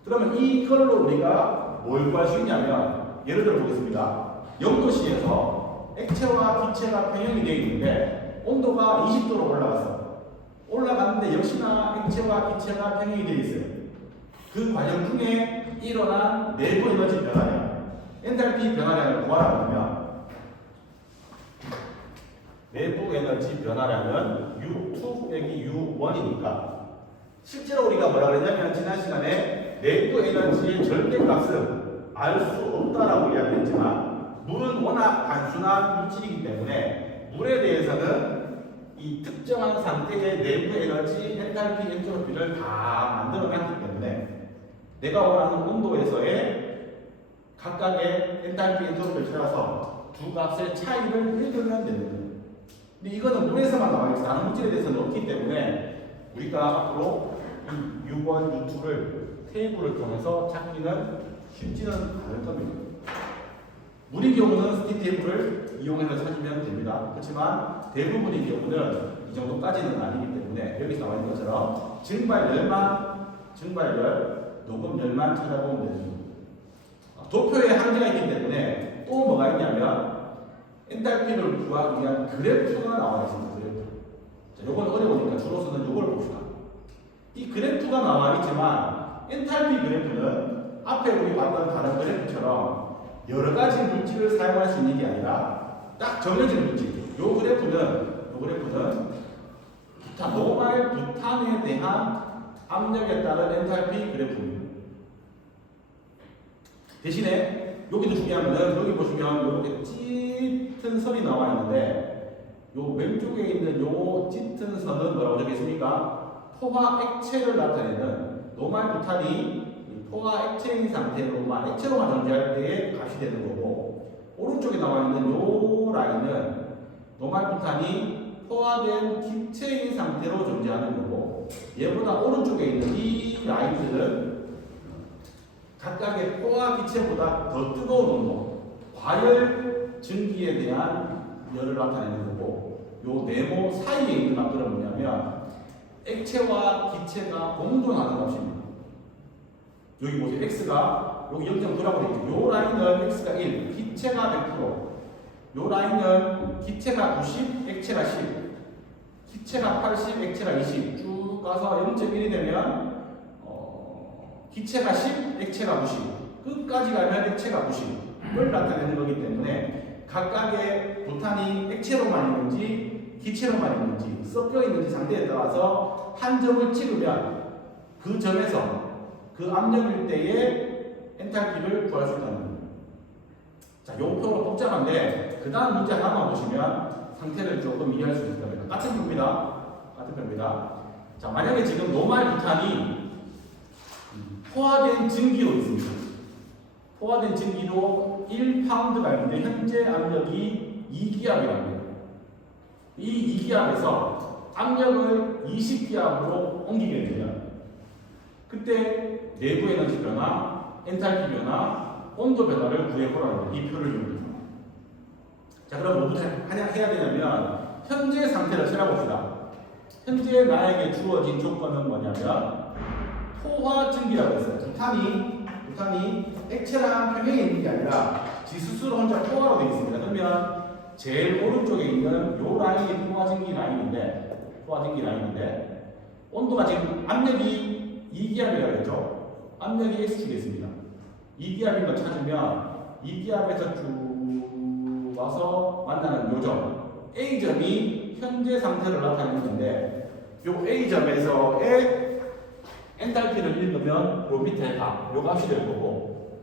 그러면 이걸로 우리가 뭘 구할 수 있냐면, 예를 들어 보겠습니다. 0도씨에서 액체와 기체가 평형이 되어 있는데 온도가 20도로 올라갔는데 역시나 액체와 기체가 평형이 되어 있어요. 그 과정 중에 일어난 내부 에너지 변화량, 엔탈피 변화량을 구하라고 하면 내부 에너지 변화량은 U2 빼기 U1이니까 실제로 우리가 뭐라 그랬냐면 지난 시간에 내부 에너지의 절대값은 알 수 없다라고 이야기했지만 물은 워낙 단순한 물질이기 때문에 물에 대해서는 이 특정한 상태의 내부 에너지, 엔탈피, 엔트로피를 다 만들어놨기 때문에 내가 원하는 온도에서의 각각의 엔탈피, 엔트로피를 찾아서 두 값의 차이를 읽으면 되는 거예요. 근데 이거는 물에서만 나와 있어요. 다른 물질에 대해서는 없기 때문에 우리가 앞으로 이 U1, U2를 테이블을 통해서 찾기는 쉽지는 않을 겁니다. 물의 경우는 스팀 테이블을 이용해서 찾으면 됩니다. 그렇지만 대부분의 경우는 이 정도까지는 아니기 때문에 여기서 나와 있는 것처럼 증발열, 녹음열만 찾아보면 됩니다. 도표에 한계가 있기 때문에 또 뭐가 있냐면 엔탈피를 구하기 위한 그래프가 나와 있습니다. 그래프. 자, 요건 어려우니까 주로서는 요걸 봅시다. 이 그래프가 나와 있지만 엔탈피 그래프는 앞에 우리 봤던 다른 그래프처럼 여러 가지 물질을 사용할 수 있는 게 아니라 딱 정해진 물질. 요 그래프는 노말 부탄에 대한 압력에 따른 엔탈피 그래프입니다. 대신에 여기도 중요한 것은 여기 보시면 이렇게 짙은 짙은 선이 나와 있는데 요 왼쪽에 있는 요 짙은 선은 뭐라고 적혀 있습니까? 포화 액체를 나타내는 노말 부탄이 포화 액체인 상태로만 액체로만 존재할 때의 값이 되는 거고, 오른쪽에 나와 있는 요 라인은 노말 부탄이 포화된 기체인 상태로 존재하는 거고, 얘보다 오른쪽에 있는 이 라인들은 각각의 포화 기체보다 더 뜨거운 온도, 과열 증기에 대한 열을 나타내는 거고, 요 네모 사이에 있는 값들은 뭐냐면 액체와 기체가 공존하는 값입니다. 여기 보세요. x가 여기 0.9라고 되어 있죠. 요 라인은 x가 1, 기체가 100%, 요 라인은 기체가 90, 액체가 10, 기체가 80, 액체가 20 쭉 가서 0.1이 되면 기체가 10, 액체가 90, 끝까지 가면 액체가 90을 나타내는 거기 때문에 각각의 부탄이 액체로만 있는지 기체로만 있는지 섞여 있는지 상태에 따라서 한 점을 찍으면 그 점에서 그 압력일 때의 엔탈피를 구할 수 있다는 겁니다. 자, 요 표가 복잡한데 그 다음 문제 하나만 보시면 상태를 조금 이해할 수 있을 겁니다. 같은 표입니다. 같은 표입니다. 자, 만약에 지금 노말 부탄이 포화된 증기로 있습니다. 포화된 증기로 1파운드가 있는데 현재 압력이 2기압이랍니다. 이 2기압에서 압력을 20기압으로 옮기게 되면 그때 내부 에너지 변화, 엔탈피 변화, 온도 변화를 구해보라는 이 표를 이용해서. 자, 그럼 뭐부터 해야 되냐면 현재 상태를 찾아봅시다. 현재 나에게 주어진 조건은 뭐냐면 포화 증기라고 했어요. 부탄이 액체랑 평행에 있는 게 아니라 지 스스로 혼자 포화로 되어 있습니다. 그러면 제일 오른쪽에 있는 요 라인이 포화 증기 라인인데 온도가 지금 압력이 2기압이라고 했죠. 압력이 X축에 있습니다. 2기압인 걸 찾으면 2기압에서 쭉 와서 만나는 요점 A점이 현재 상태를 나타내는 건데, 요 A점에서의 엔탈피를 읽으면 요 밑에 값, 요 값이 될 거고,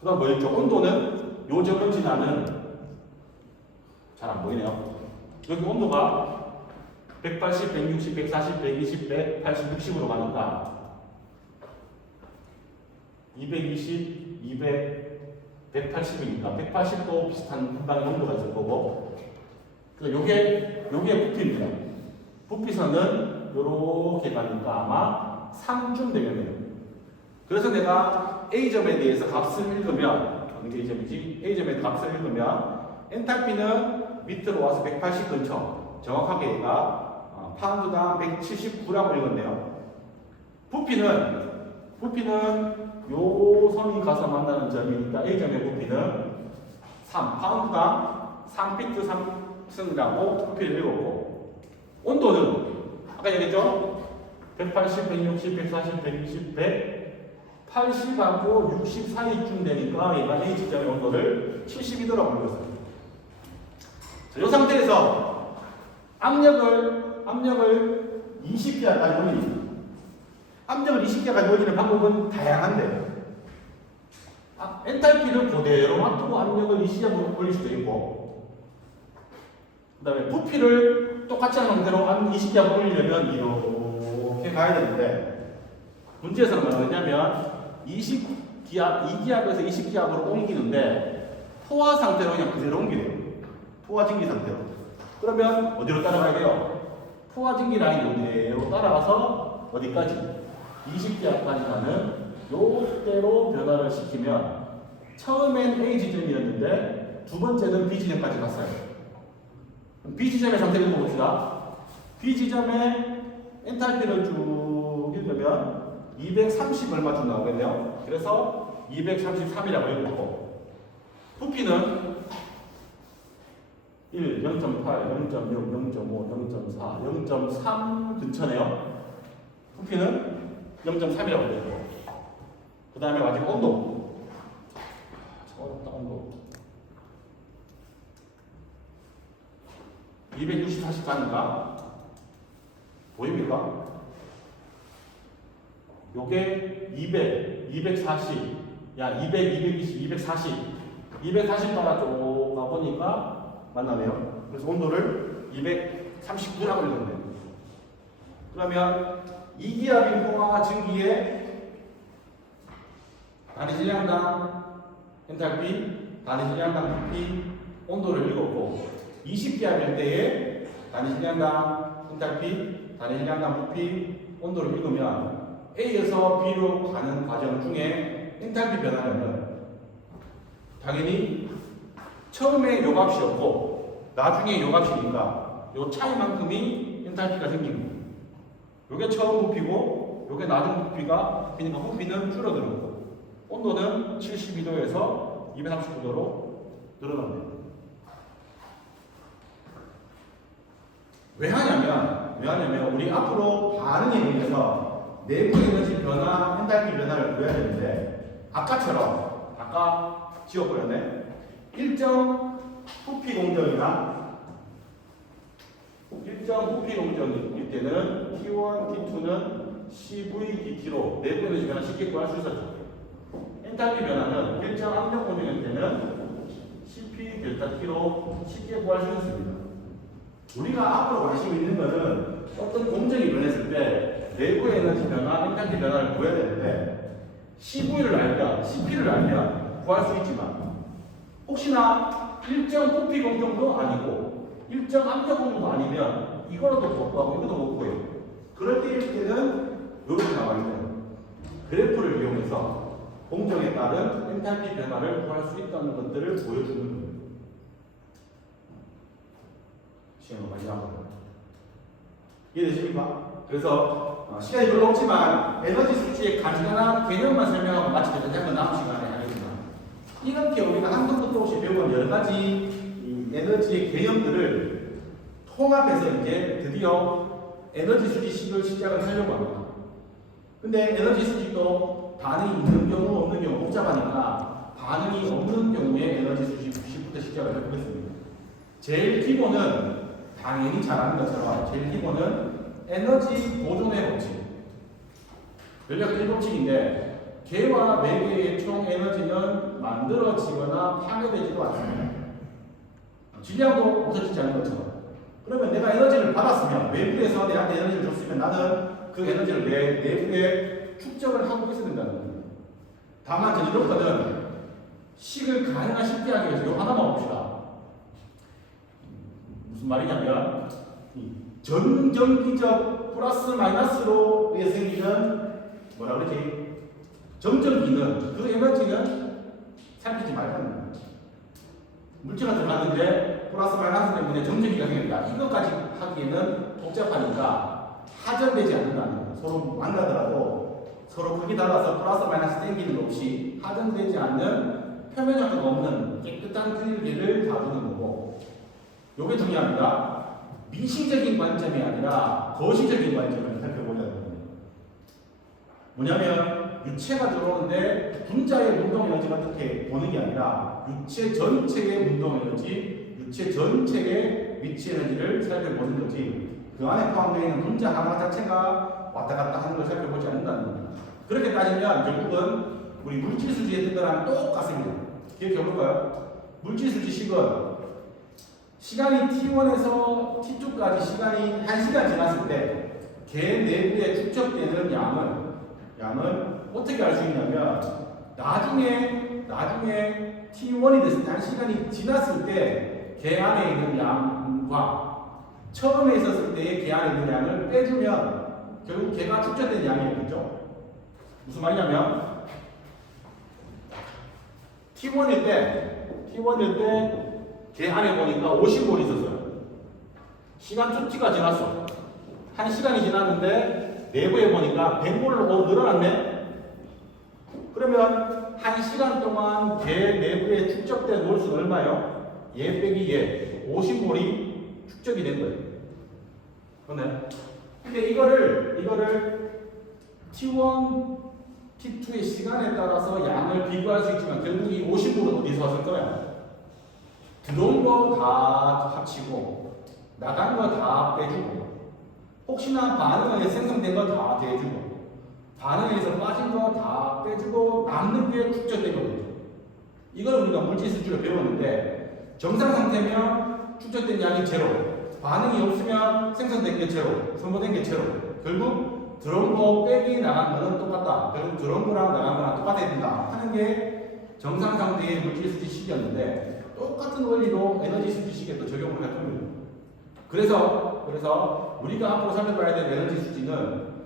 그 다음 뭐였죠? 온도는 요 점을 지나는, 잘 안 보이네요. 여기 온도가 180, 160, 140, 120, 180, 60으로 가니까 220, 200, 180이니까 180도 비슷한 한 방의 온도가 있을 거고, 요게 부피입니다. 부피선은 요렇게 가니까 아마 3쯤 되겠네요. 그래서 내가 A점에 대해서 값을 읽으면, 어느 게 A점이지? A점에 값을 읽으면 엔탈피는 밑으로 와서 180 근처, 정확하게 얘가 파운드당 179라고 읽었네요. 부피는 요 선이 가서 만나는 점이니까 A점의 부피는 3, 파운드당 3피트 3승이라고 부피를 읽었고, 온도는 아까 얘기했죠? 180, 160, 140, 120, 180하고 60 사이쯤 되니까 얘가 A 지점의 온도를 72도라고 읽었어요. 자, 이 상태에서 압력을 20기압까지 올립니다. 압력을 20기압까지 올리는 방법은 다양한데, 엔탈피를 그대로 놔두고 압력을 20기압으로 올릴 수도 있고, 그 다음에 부피를 똑같이 한 상태로 20기압 올리려면 이렇게 가야 되는데, 문제에서는 뭐가 있냐면 2기압에서 20기압으로 옮기는데 포화 상태로 그냥 그대로 옮기네요. 포화 증기 상태로. 그러면 어디로 따라가야 돼요? 포화 증기 라인 그대로 따라가서 어디까지? 20기압까지 가는 요대로 변화를 시키면 처음엔 A 지점이었는데 두 번째는 B 지점까지 갔어요. B 지점의 상태를 읽어봅시다. B 지점의 엔탈피를 쭉 읽으면 230 얼마쯤 나오겠네요. 그래서 233이라고 읽고, 부피는 1, 0.8, 0.6, 0.5, 0.4, 0.3 근처네요. 부피는 0.3이라고 되고, 그 다음에 마지막 온도. 어렵다, 온도. 264니까 보입니까? 요게 200, 240, 200, 220, 240 따라 쭉 가보니까 만나네요. 그래서 온도를 239라고 읽었네요. 그러면 이기압인포와 증기의 단위 질량당 엔탈피, 단위 질량당 부피, 온도를 읽었고 20기압일 때의 단위 질량당 엔탈피, 단위 질량당 부피, 온도를 읽으면 A에서 B로 가는 과정 중에 엔탈피 변화량은 당연히 처음에 요 값이었고 나중에 요 값이니까 요 차이만큼이 엔탈피가 생기는 거예요. 요게 처음 부피고 요게 나중 부피가 그러니까 부피는 줄어드는 거고 온도는 72도에서 239도로 늘어납니다. 왜 하냐면 우리 앞으로 반응에 의해서 내부 에너지 변화, 엔탈피 변화를 구해야 되는데 아까 지워버렸네. 일정 부피 공정이나 일정 부피 공정일 때는 T1, T2는 CV, DT로 내부 에너지 변화 쉽게 구할 수 있었죠. 엔탈피 변화는 일정 압력 공정일 때는 CP, 델타 T로 쉽게 구할 수 있습니다. 우리가 앞으로 관심 있는 것은 어떤 공정이 변했을 때 내부 에너지 변화, 엔탈피 변화를 구해야 되는데 CV를 알면, CP를 알면 구할 수 있지만 혹시나 일정 부피 공정도 아니고 일정 압력 공정도 아니면 이거라도 못 구하고 이것도 못 구해요. 그럴 때는 이렇게 나와 있는 그래프를 이용해서 공정에 따른 엔탈피 변화를 구할 수 있다는 것들을 보여주는 거예요. 시험을 마지막으로 이해되십니까? 그래서 시간이 별로 없지만 에너지 수치의 간단한 개념만 설명하고 마치게 되면 남은 시간에 하겠습니다. 이렇게 우리가 한도 끝도 없이 배운 여러 가지 에너지의 개념들을 통합해서 이제 드디어 에너지 수치식을 시작을 하려고 합니다. 근데 에너지 수치도 반응이 있는 경우 없는 경우 복잡하니까 반응이 없는 경우에 에너지 수치식부터 시작을 해보겠습니다. 제일 기본은 당연히 잘 아는 것처럼 제일 기본은 에너지 보존의 법칙. 연력 1법칙인데 개와 매개의 총 에너지는 만들어지거나 파괴되지도 않습니다. 질량도 없어지지 않는 것처럼. 그러면 내가 에너지를 받았으면 외부에서 내한테 에너지를 줬으면 나는 그 에너지를 내 내부에 축적을 하고 있어야 된다는 겁니다. 다만 이렇거든 식을 가능한 쉽게 하기 위해서 이거 하나만 봅시다. 무슨 말이냐면 전정기적 플러스 마이너스로 생기는 뭐라 그러지? 점정기는 그 에너지는 살피지 말라는 거예요. 물체가 들어갔는데 플러스 마이너스 때문에 점정기가 생긴다. 이것까지 하기에는 복잡하니까 하전되지 않는다는 거예요. 서로 만나더라도 서로 크게 달라서 플러스 마이너스 땡기는 것 없이 하전되지 않는 표면 효과가 없는 깨끗한 글기를 다루는 거고 요게 중요합니다. 미시적인 관점이 아니라 거시적인 관점을 살펴보자는 겁니다. 뭐냐면 유체가 들어오는데 분자의 운동 에너지를 어떻게 보는 게 아니라 유체 전체의 운동 에너지, 유체 전체의 위치 에너지를 살펴보는 거지 그 안에 포함되어 있는 분자 하나 자체가 왔다 갔다 하는 걸 살펴보지 않는다는 겁니다. 그렇게 따지면 결국은 우리 물질수지에 있는 거랑 똑같습니다. 기억해 볼까요? 물질수지식은 시간이 T1에서 T2까지 시간이 1시간 지났을 때 개 내부에 축적되는 양은 어떻게 알 수 있냐면 나중에 T1이 됐을 때 1시간이 지났을 때 개 안에 있는 양과 처음에 있었을 때의 개 안에 있는 양을 빼주면 결국 개가 축적된 양이겠죠. 무슨 말이냐면 T1일 때 개 안에 보니까 50몰이 있었어요. 시간 2T가 지났어. 1시간이 지났는데 내부에 보니까 100몰로 늘어났네. 그러면 1시간 동안 개 내부에 축적된 몰수는 얼마예요? 얘 빼기 얘 50몰이 축적이 된 거예요. 그러네. 근데 이거를 T1, T2의 시간에 따라서 양을 비교할 수 있지만 결국 이 50몰은 어디서 왔을 거야? 들어온 거 다 합치고 나간 거 다 빼주고 혹시나 반응에 생성된 거 다 대주고 반응에서 빠진 거 다 빼주고 남는 게 축적된 거거든요. 이걸 우리가 물질 수준으로 배웠는데 정상 상태면 축적된 양이 제로. 반응이 없으면 생성된 게 제로. 소모된 게 제로. 결국 들어온 거 빼기 나간 거는 똑같다. 결국 들어온 거랑 나간 거랑 똑같아야 된다 하는 게 정상 상태의 물질 수치식이었는데 똑같은 원리로 에너지 수치식에 또 적용을 할 겁니다. 그래서 우리가 앞으로 살펴봐야 될 에너지 수치는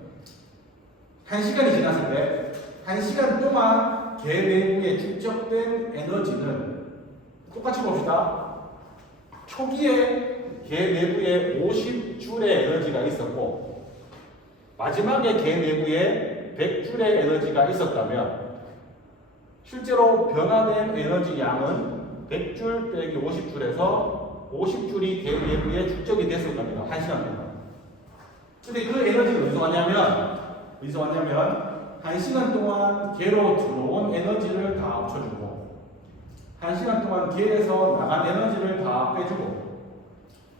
1시간이 지났을 때 1시간 동안 개 내부에 축적된 에너지는 똑같이 봅시다. 초기에 개 내부에 50줄의 에너지가 있었고 마지막에 개 내부에 100줄의 에너지가 있었다면 실제로 변화된 에너지 양은 100줄 빼기 50줄에서 50줄이 개 내부에 축적이 됐을 겁니다. 1시간 동안. 근데 그 에너지가 어디서 왔냐면 1시간 동안 개로 들어온 에너지를 다 합쳐주고 1시간 동안 개에서 나간 에너지를 다 빼주고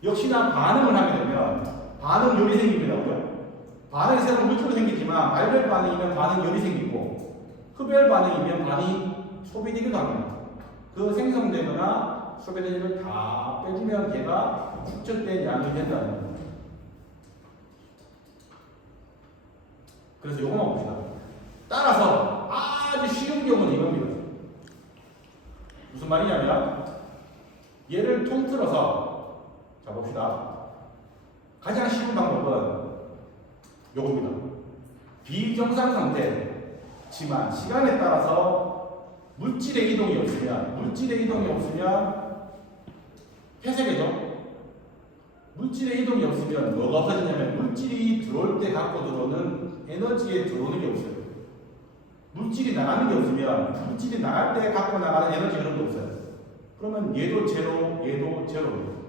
역시나 반응을 하게 되면 반응열이 생깁니다. 반응이 새로운 물질로 생기지만 발별 반응이면 반응열이 생기고 흡열 반응이면 반응이 소비되기도 합니다. 그 생성되거나 소비된 걸 다 빼주면 걔가 축적된 양이 된다는 겁니다. 그래서 이거만 봅시다. 따라서 아주 쉬운 경우는 이겁니다. 무슨 말이냐면 얘를 통틀어서 자 봅시다. 가장 쉬운 방법은 요겁니다. 비정상 상태지만 시간에 따라서 물질의 이동이 없으면 폐쇄계죠. 물질의 이동이 없으면 뭐가 없어지냐면 물질이 들어올 때 갖고 들어오는 에너지에 들어오는 게 없어요. 물질이 나가는 게 없으면 물질이 나갈 때 갖고 나가는 에너지 그런 게 없어요. 그러면 얘도 제로, 얘도 제로예요.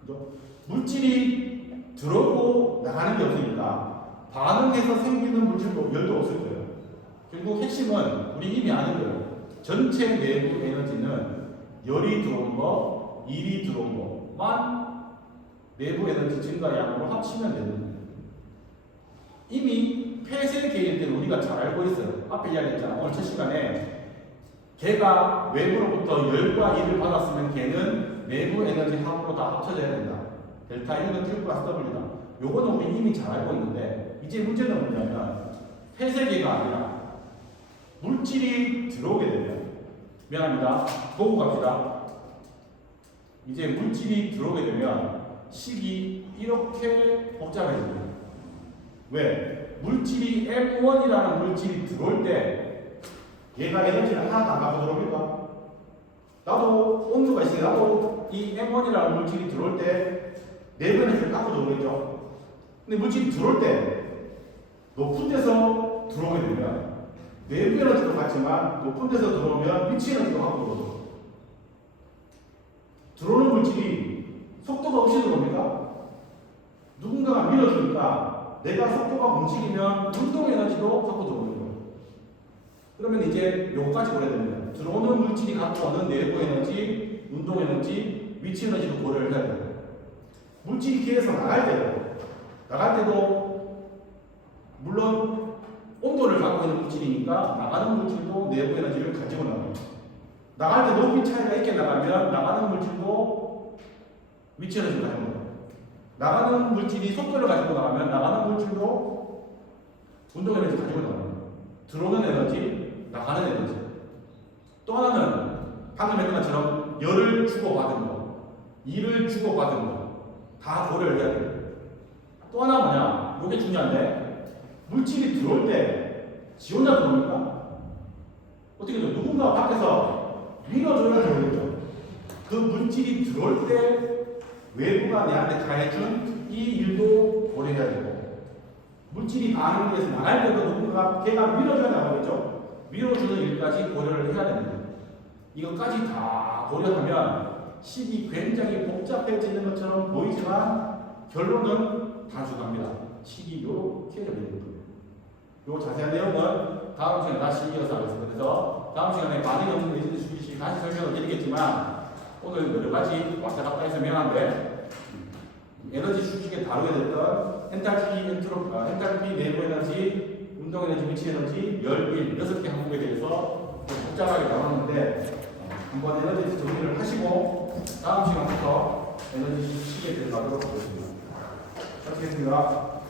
그죠? 물질이 들어오고 나가는 게 없으니까 반응해서 생기는 물질도 열도 없을 거예요. 결국 핵심은 우리 이미 아는 거예요. 전체 내부 에너지는 열이 들어온 거, 일이 들어온 것만 내부 에너지 증가량으로 합치면 되는 거예요. 이미 폐쇄계일 때는 우리가 잘 알고 있어요. 앞에 이야기했잖아. 오늘 첫 시간에 걔가 외부로부터 열과 일을 받았으면 걔는 내부 에너지 합으로 다 합쳐져야 된다. 델타 1은 Q 플러스 W다. 요거는 우리 이미 잘 알고 있는데 이제 문제는 뭐냐면 폐쇄계가 아니라 물질이 들어오게 되면 미안합니다. 보고 갑시다. 이제 물질이 들어오게 되면 식이 이렇게 복잡해집니다. 왜? 물질이 M1이라는 물질이 들어올 때 얘가 에너지를 하나도 안 갖고 들어옵니까? 나도 온도가 있으니까 나도 이 M1이라는 물질이 들어올 때 내부 에너지를 갖고 들어오겠죠? 근데 물질이 들어올 때 높은 데서 들어오게 되면 내부 에너지도 같지만 높은 데서 들어오면 위치 에너지도 갖고 들어오죠. 들어오는 물질이 속도가 없이 들어옵니까? 누군가가 밀어주니까 내가 속도가 움직이면 운동 에너지도 갖고 들어오는 거예요. 그러면 이제 요거까지 보려야 됩니다. 들어오는 물질이 갖고 오는 내부 에너지, 운동 에너지, 위치 에너지도 고려를 해야 돼요. 물질이 길에서 나갈 때도 물론 온도를 갖고 있는 물질이니까 나가는 물질도 내부 에너지를 가지고 나갑니다. 나갈 때 높이 차이가 있게 나가면 나가는 물질도 위치 에너지를 가지고 나갑니다. 나가는 물질이 속도를 가지고 나가면 나가는 물질도 운동 에너지 가지고 나갑니다. 들어오는 에너지, 나가는 에너지. 또 하나는 방금 했던 것처럼 열을 주고받은 거, 일을 주고받은 거 다 고려를 해야 돼요. 또 하나 뭐냐? 이게 중요한데 물질이 들어올 때 지 혼자 들어옵니까? 어떻게 돼요? 누군가 밖에서 밀어줘야 들어오겠죠. 그 물질이 들어올 때 외부가 내한테 가해준 이 일도 고려해야 되고 물질이 반응을 위해서 나갈 때도 누군가 걔가 밀어줘야 나가겠죠. 밀어주는 일까지 고려를 해야 됩니다. 이것까지 다 고려하면 식이 굉장히 복잡해지는 것처럼 보이지만 결론은 단순합니다. 식이 이렇게 열리는 거예요. 이 자세한 내용은 다음 시간에 다시 이어서 하겠습니다. 그래서 다음 시간에 많이 없는 에너지 수식 다시 설명을 드리겠지만 오늘 여러 가지 왔다 갔다 해서 미안한데 에너지 수식에 다루게 됐던 엔탈피, 내부 에너지, 운동 에너지, 위치 에너지, 열일 6개 항목에 대해서 좀 복잡하게 나왔는데 한번 에너지 정리를 하시고 다음 시간부터 에너지 식에 들어가도록 하겠습니다. 시작하겠습니다.